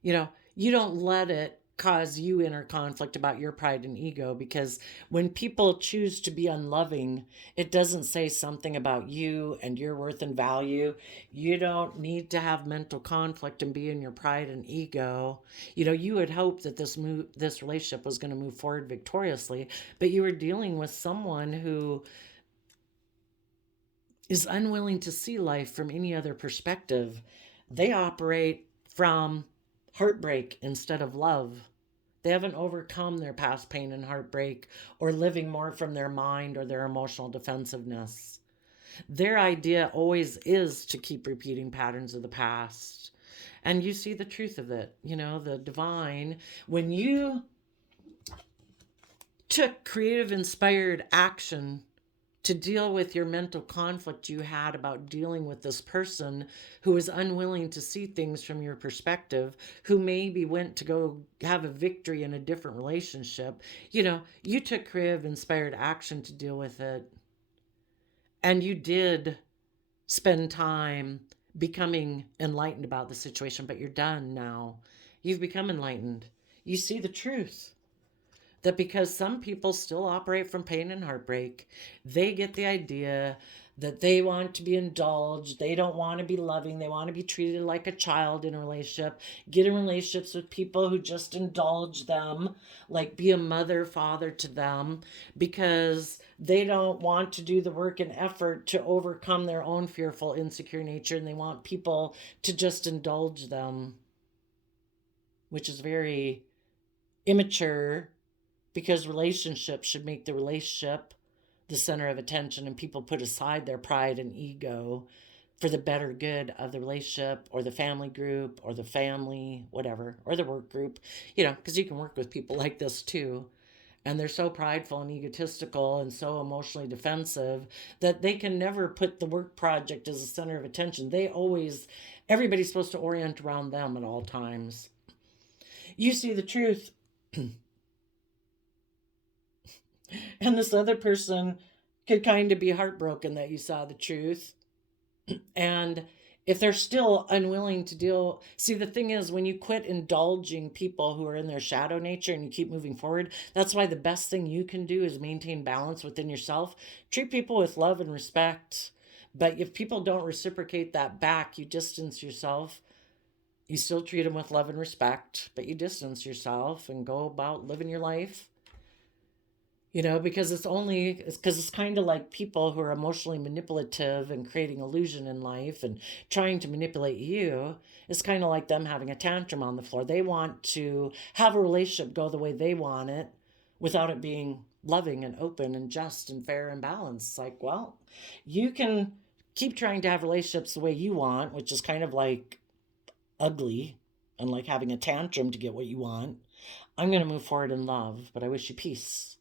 You know, you don't let it cause you inner conflict about your pride and ego, because when people choose to be unloving, it doesn't say something about you and your worth and value. You don't need to have mental conflict and be in your pride and ego. You know, you would hope that this relationship was going to move forward victoriously, but you were dealing with someone who is unwilling to see life from any other perspective. They operate from heartbreak instead of love. They haven't overcome their past pain and heartbreak, or living more from their mind or their emotional defensiveness. Their idea always is to keep repeating patterns of the past. And you see the truth of it. You know, the divine, when you took creative, inspired action to deal with your mental conflict you had about dealing with this person who was unwilling to see things from your perspective, who maybe went to go have a victory in a different relationship. You know, you took creative, inspired action to deal with it. And you did spend time becoming enlightened about the situation, but you're done now. You've become enlightened. You see the truth. That because some people still operate from pain and heartbreak, they get the idea that they want to be indulged. They don't want to be loving. They want to be treated like a child in a relationship. Get in relationships with people who just indulge them, like be a mother, father to them, because they don't want to do the work and effort to overcome their own fearful, insecure nature. And they want people to just indulge them, which is very immature, because relationships should make the relationship the center of attention, and people put aside their pride and ego for the better good of the relationship or the family group or the family, whatever, or the work group, you know, because you can work with people like this too. And they're so prideful and egotistical and so emotionally defensive that they can never put the work project as a center of attention. Everybody's supposed to orient around them at all times. You see the truth. And this other person could kind of be heartbroken that you saw the truth. And if they're still unwilling to deal, see, the thing is, when you quit indulging people who are in their shadow nature and you keep moving forward, that's why the best thing you can do is maintain balance within yourself. Treat people with love and respect. But if people don't reciprocate that back, you distance yourself. You still treat them with love and respect, but you distance yourself and go about living your life. You know, because it's kind of like people who are emotionally manipulative and creating illusion in life and trying to manipulate you. It's kind of like them having a tantrum on the floor. They want to have a relationship go the way they want it without it being loving and open and just and fair and balanced. It's like, well, you can keep trying to have relationships the way you want, which is kind of like ugly and like having a tantrum to get what you want. I'm going to move forward in love, but I wish you peace.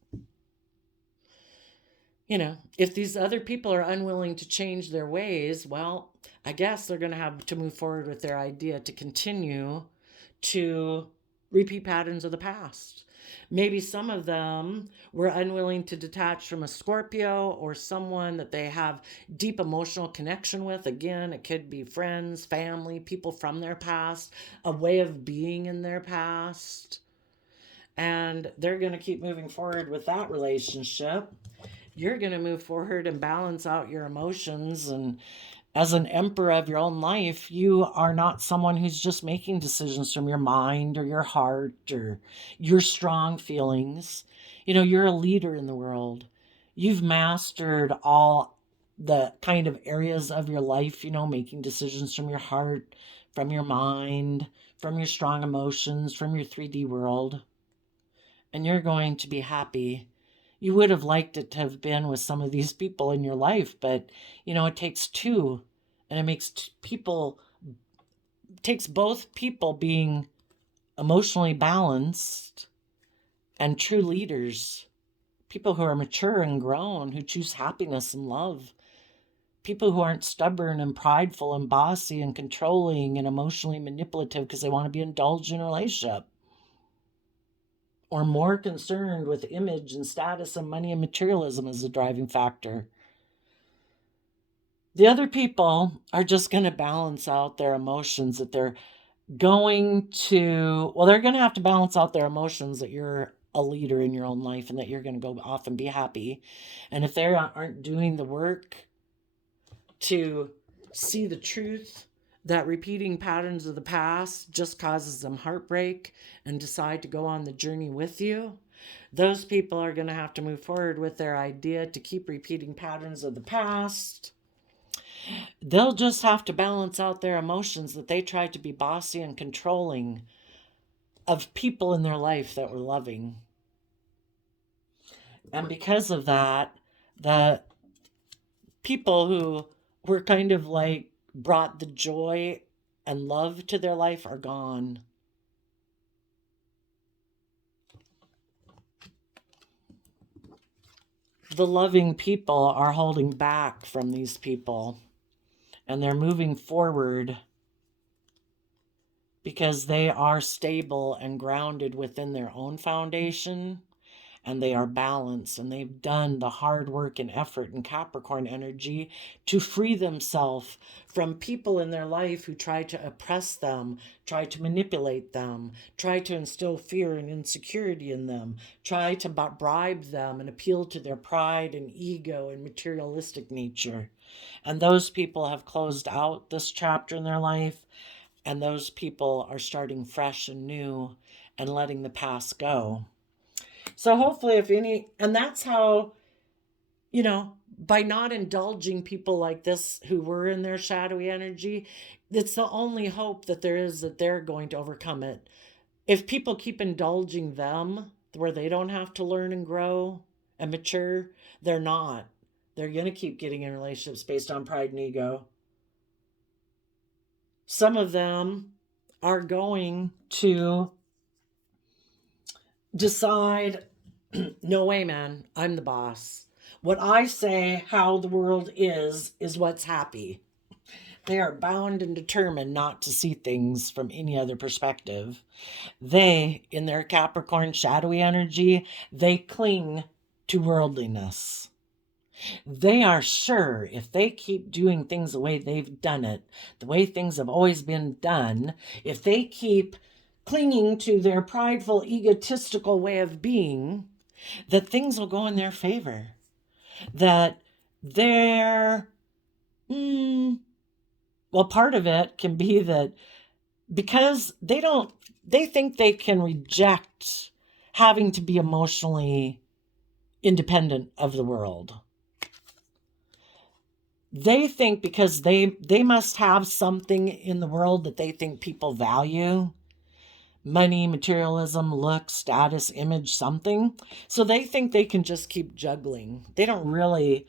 You know, if these other people are unwilling to change their ways, well, I guess they're going to have to move forward with their idea to continue to repeat patterns of the past. Maybe some of them were unwilling to detach from a Scorpio or someone that they have deep emotional connection with. Again, it could be friends, family, people from their past, a way of being in their past. And they're going to keep moving forward with that relationship. You're going to move forward and balance out your emotions. And as an emperor of your own life, you are not someone who's just making decisions from your mind or your heart or your strong feelings. You know, you're a leader in the world. You've mastered all the kind of areas of your life, you know, making decisions from your heart, from your mind, from your strong emotions, from your 3D world. And you're going to be happy. You would have liked it to have been with some of these people in your life, but, you know, it takes two, and it takes both people being emotionally balanced and true leaders, people who are mature and grown, who choose happiness and love, people who aren't stubborn and prideful and bossy and controlling and emotionally manipulative because they want to be indulged in a relationship, or more concerned with image and status and money and materialism as a driving factor. The other people are just going to balance out their emotions, that they're going to, well, they're going to have to balance out their emotions that you're a leader in your own life and that you're going to go off and be happy. And if they aren't doing the work to see the truth that repeating patterns of the past just causes them heartbreak and decide to go on the journey with you, those people are going to have to move forward with their idea to keep repeating patterns of the past. They'll just have to balance out their emotions that they tried to be bossy and controlling of people in their life that were loving. And because of that, the people who were kind of like brought the joy and love to their life are gone. The loving people are holding back from these people, and they're moving forward because they are stable and grounded within their own foundation, and they are balanced, and they've done the hard work and effort in Capricorn energy to free themselves from people in their life who try to oppress them, try to manipulate them, try to instill fear and insecurity in them, try to bribe them and appeal to their pride and ego and materialistic nature. And those people have closed out this chapter in their life, and those people are starting fresh and new and letting the past go. So hopefully, if any, and that's how, by not indulging people like this who were in their shadowy energy, it's the only hope that there is that they're going to overcome it. If people keep indulging them where they don't have to learn and grow and mature, they're not. They're going to keep getting in relationships based on pride and ego. Some of them are going to decide, no way, man, I'm the boss. What I say, how the world is what's happy. They are bound and determined not to see things from any other perspective. They, in their Capricorn shadowy energy, they cling to worldliness. They are sure if they keep doing things the way they've done it, the way things have always been done, if they keep clinging to their prideful, egotistical way of being, that things will go in their favor. That they're, part of it can be that because they think they can reject having to be emotionally independent of the world. They think because they must have something in the world that they think people value. Money, materialism, look, status, image, something. So they think they can just keep juggling. They don't really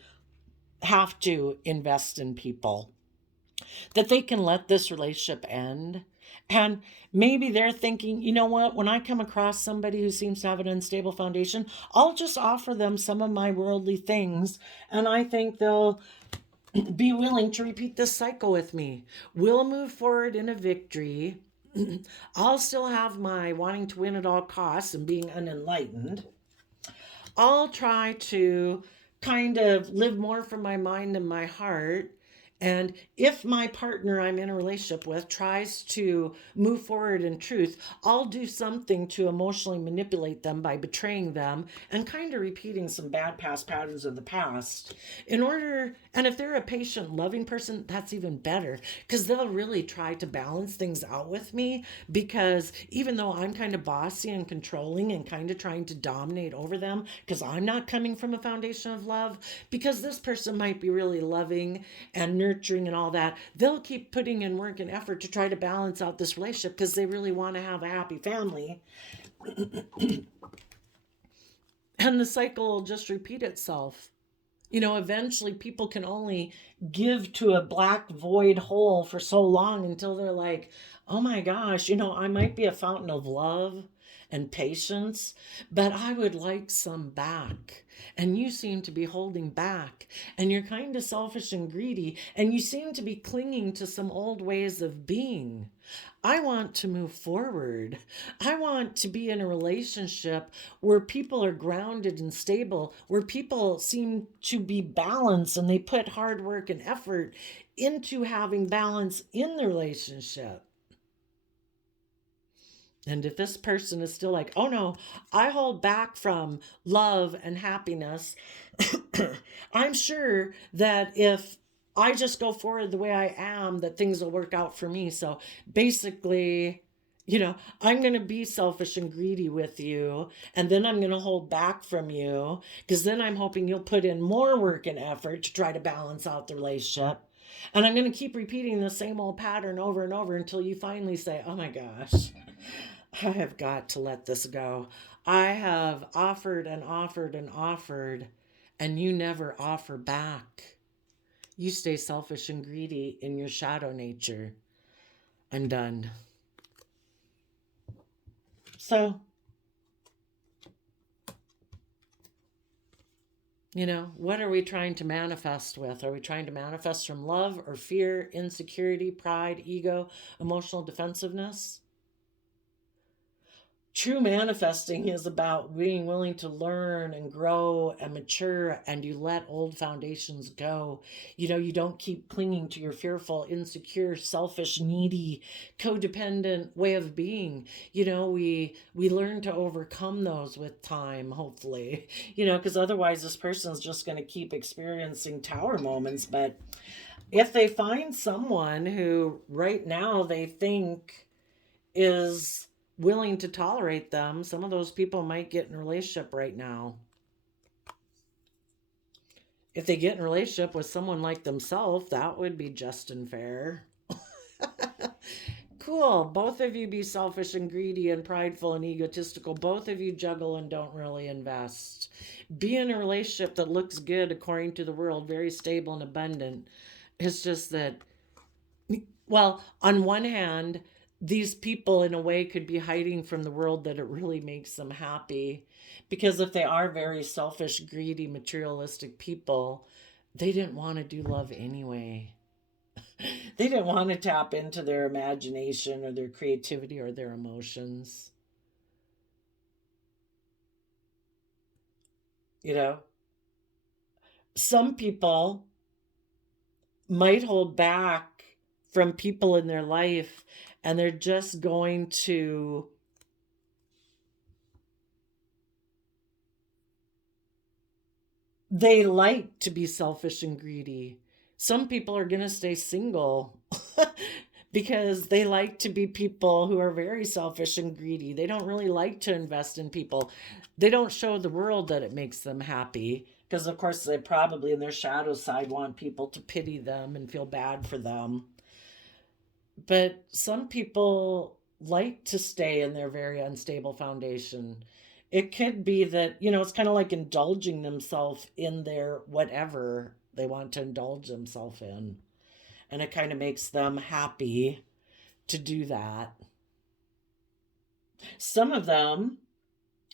have to invest in people. That they can let this relationship end. And maybe they're thinking, you know what, when I come across somebody who seems to have an unstable foundation, I'll just offer them some of my worldly things, and I think they'll be willing to repeat this cycle with me. We'll move forward in a victory. I'll still have my wanting to win at all costs and being unenlightened. I'll try to kind of live more from my mind and my heart. And if my partner I'm in a relationship with tries to move forward in truth, I'll do something to emotionally manipulate them by betraying them and kind of repeating some bad past patterns of the past and if they're a patient, loving person, that's even better, because they'll really try to balance things out with me, because even though I'm kind of bossy and controlling and kind of trying to dominate over them, because I'm not coming from a foundation of love, because this person might be really loving and nurturing and all that, they'll keep putting in work and effort to try to balance out this relationship because they really want to have a happy family. And the cycle will just repeat itself. Eventually people can only give to a black void hole for so long until they're like, oh my gosh, I might be a fountain of love and patience, but I would like some back. And you seem to be holding back, and you're kind of selfish and greedy, and you seem to be clinging to some old ways of being. I want to move forward. I want to be in a relationship where people are grounded and stable, where people seem to be balanced and they put hard work and effort into having balance in the relationship. And if this person is still like, oh no, I hold back from love and happiness, I'm sure that if I just go forward the way I am, that things will work out for me. So basically, I'm going to be selfish and greedy with you. And then I'm going to hold back from you because then I'm hoping you'll put in more work and effort to try to balance out the relationship. And I'm going to keep repeating the same old pattern over and over until you finally say, oh my gosh, I have got to let this go. I have offered and offered and offered, and you never offer back. You stay selfish and greedy in your shadow nature. I'm done. So, what are we trying to manifest with? Are we trying to manifest from love or fear, insecurity, pride, ego, emotional defensiveness? True manifesting is about being willing to learn and grow and mature, and you let old foundations go. You don't keep clinging to your fearful, insecure, selfish, needy, codependent way of being. We learn to overcome those with time, hopefully, because otherwise this person's just going to keep experiencing tower moments. But if they find someone who right now they think is willing to tolerate them, some of those people might get in a relationship right now. If they get in a relationship with someone like themselves, that would be just and fair. Cool. Both of you be selfish and greedy and prideful and egotistical. Both of you juggle and don't really invest. Be in a relationship that looks good according to the world, very stable and abundant. It's just that, well, on one hand, these people in a way could be hiding from the world that it really makes them happy, because if they are very selfish, greedy, materialistic people, they didn't want to do love anyway. They didn't want to tap into their imagination or their creativity or their emotions. Some people might hold back from people in their life, and they're just going to they like to be selfish and greedy. Some people are going to stay single because they like to be people who are very selfish and greedy. They don't really like to invest in people. They don't show the world that it makes them happy because, of course, they probably in their shadow side want people to pity them and feel bad for them. But some people like to stay in their very unstable foundation. It could be that, it's kind of like indulging themselves in their whatever they want to indulge themselves in. And it kind of makes them happy to do that. Some of them,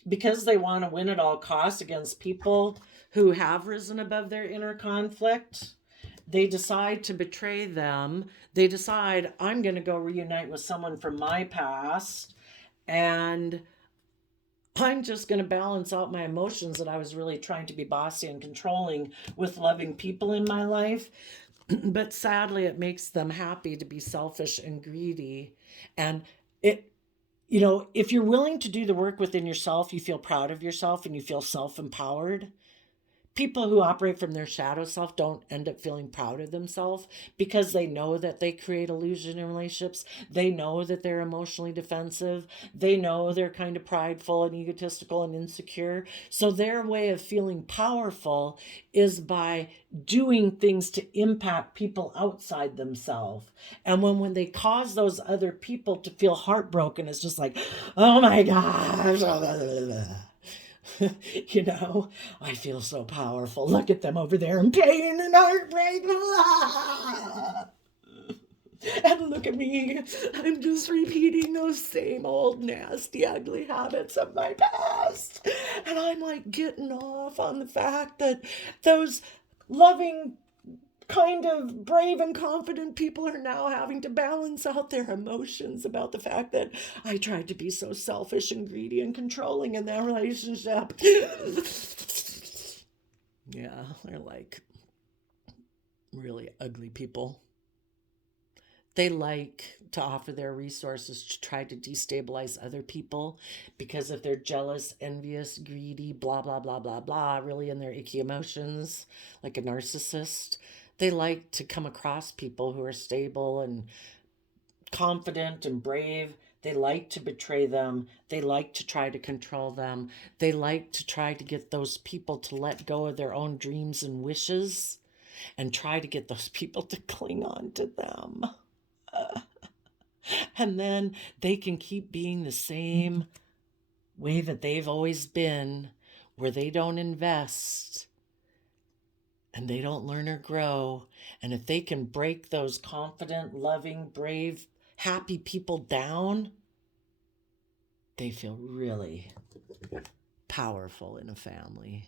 because they want to win at all costs against people who have risen above their inner conflict, they decide to betray them. They decide, I'm going to go reunite with someone from my past, and I'm just going to balance out my emotions that I was really trying to be bossy and controlling with loving people in my life. But sadly, it makes them happy to be selfish and greedy. And if you're willing to do the work within yourself, you feel proud of yourself and you feel self-empowered. People who operate from their shadow self don't end up feeling proud of themselves because they know that they create illusion in relationships. They know that they're emotionally defensive. They know they're kind of prideful and egotistical and insecure. So their way of feeling powerful is by doing things to impact people outside themselves. And when they cause those other people to feel heartbroken, it's just like, oh my gosh. I feel so powerful. Look at them over there in pain and heartbreak. And look at me. I'm just repeating those same old nasty, ugly habits of my past. And I'm like getting off on the fact that those loving, kind of brave and confident people are now having to balance out their emotions about the fact that I tried to be so selfish and greedy and controlling in that relationship. Yeah, they're like really ugly people. They like to offer their resources to try to destabilize other people because if they're jealous, envious, greedy, blah, blah, blah, blah, blah, really in their icky emotions, like a narcissist, they like to come across people who are stable and confident and brave. They like to betray them. They like to try to control them. They like to try to get those people to let go of their own dreams and wishes and try to get those people to cling on to them. And then they can keep being the same way that they've always been, where they don't invest and they don't learn or grow. And if they can break those confident, loving, brave, happy people down, they feel really powerful in a family.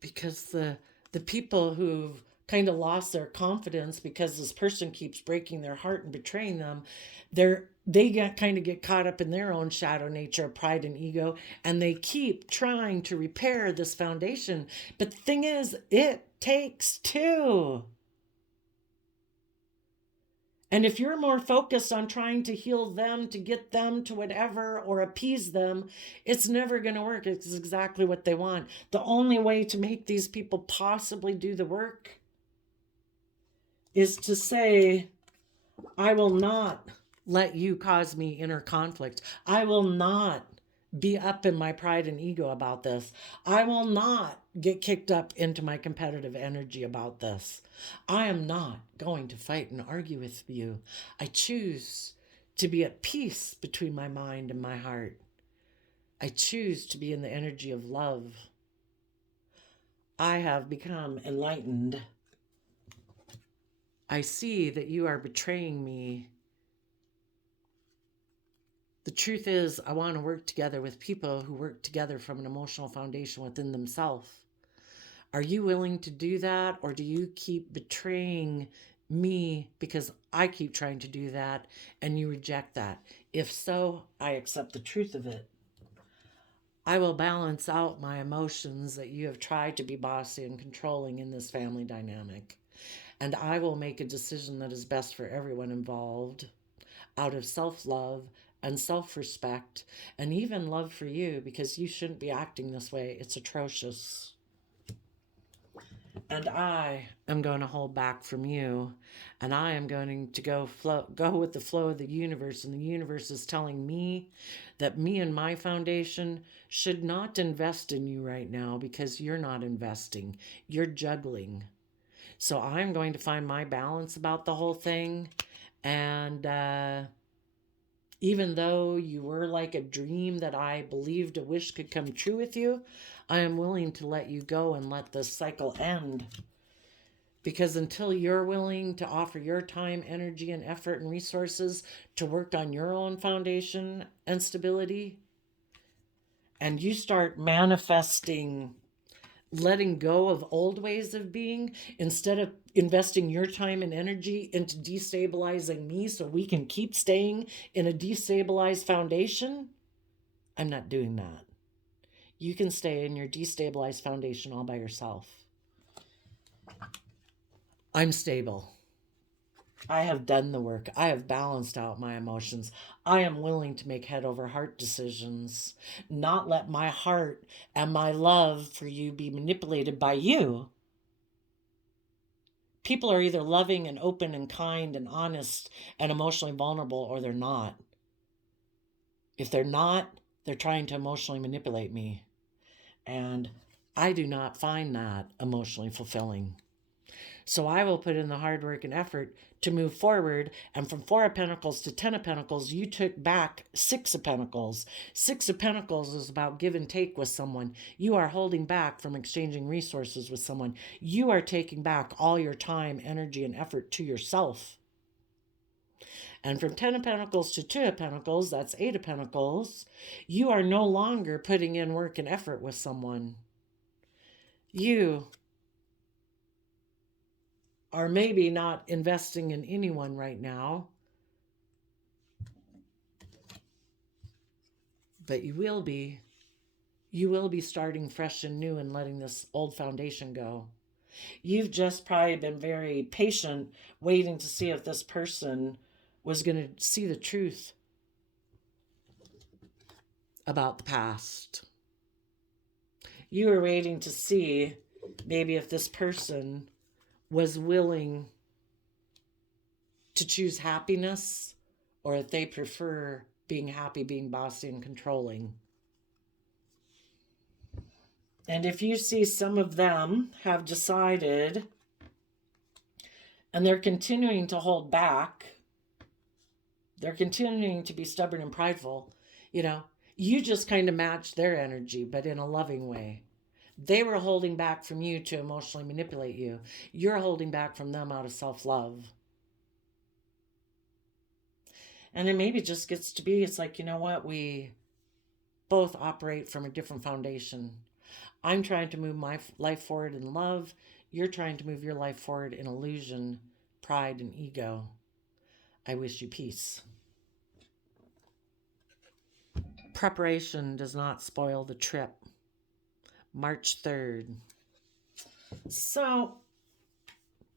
Because the people who've kind of lost their confidence because this person keeps breaking their heart and betraying them, they get caught up in their own shadow nature, pride and ego, and they keep trying to repair this foundation. But the thing is, it takes two. And if you're more focused on trying to heal them, to get them to whatever, or appease them, it's never going to work. It's exactly what they want. The only way to make these people possibly do the work is to say, I will not let you cause me inner conflict. I will not be up in my pride and ego about this. I will not get kicked up into my competitive energy about this. I am not going to fight and argue with you. I choose to be at peace between my mind and my heart. I choose to be in the energy of love. I have become enlightened. I see that you are betraying me. The truth is, I want to work together with people who work together from an emotional foundation within themselves. Are you willing to do that, or do you keep betraying me because I keep trying to do that and you reject that? If so, I accept the truth of it. I will balance out my emotions that you have tried to be bossy and controlling in this family dynamic. And I will make a decision that is best for everyone involved out of self-love and self-respect and even love for you, because you shouldn't be acting this way. It's atrocious. And I am going to hold back from you, and I am going to go with the flow of the universe, and the universe is telling me that me and my foundation should not invest in you right now because you're not investing. You're juggling. So I'm going to find my balance about the whole thing, and even though you were like a dream that I believed a wish could come true with you, I am willing to let you go and let this cycle end. Because until you're willing to offer your time, energy, and effort and resources to work on your own foundation and stability, and you start manifesting letting go of old ways of being instead of investing your time and energy into destabilizing me so we can keep staying in a destabilized foundation, I'm not doing that. You can stay in your destabilized foundation all by yourself. I'm stable. I have done the work. I have balanced out my emotions. I am willing to make head over heart decisions, not let my heart and my love for you be manipulated by you. People are either loving and open and kind and honest and emotionally vulnerable, or they're not. If they're not, they're trying to emotionally manipulate me. And I do not find that emotionally fulfilling. So I will put in the hard work and effort to move forward. And from 4 of Pentacles to 10 of Pentacles, you took back 6 of Pentacles. 6 of Pentacles is about give and take with someone. You are holding back from exchanging resources with someone. You are taking back all your time, energy, and effort to yourself. And from 10 of Pentacles to 2 of Pentacles, that's 8 of Pentacles, you are no longer putting in work and effort with someone. You are maybe not investing in anyone right now, but you will be. You will be starting fresh and new and letting this old foundation go. You've just probably been very patient, waiting to see if this person was going to see the truth about the past. You were waiting to see maybe if this person was willing to choose happiness, or if they prefer being happy, being bossy, and controlling. And if you see some of them have decided, and they're continuing to hold back, they're continuing to be stubborn and prideful, you just kind of match their energy, but in a loving way. They were holding back from you to emotionally manipulate you. You're holding back from them out of self-love. And it maybe just gets to be, it's like, you know what? We both operate from a different foundation. I'm trying to move my life forward in love. You're trying to move your life forward in illusion, pride, and ego. I wish you peace. Preparation does not spoil the trip. March 3rd. So,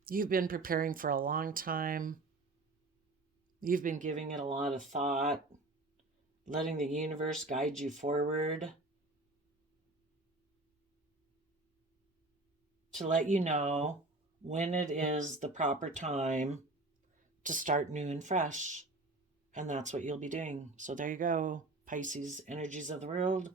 you've been preparing for a long time. You've been giving it a lot of thought, letting the universe guide you forward to let you know when it is the proper time to start new and fresh. And that's what you'll be doing. So there you go, Pisces, energies of the world.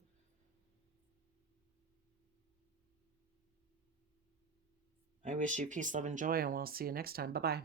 I wish you peace, love, and joy, and we'll see you next time. Bye-bye.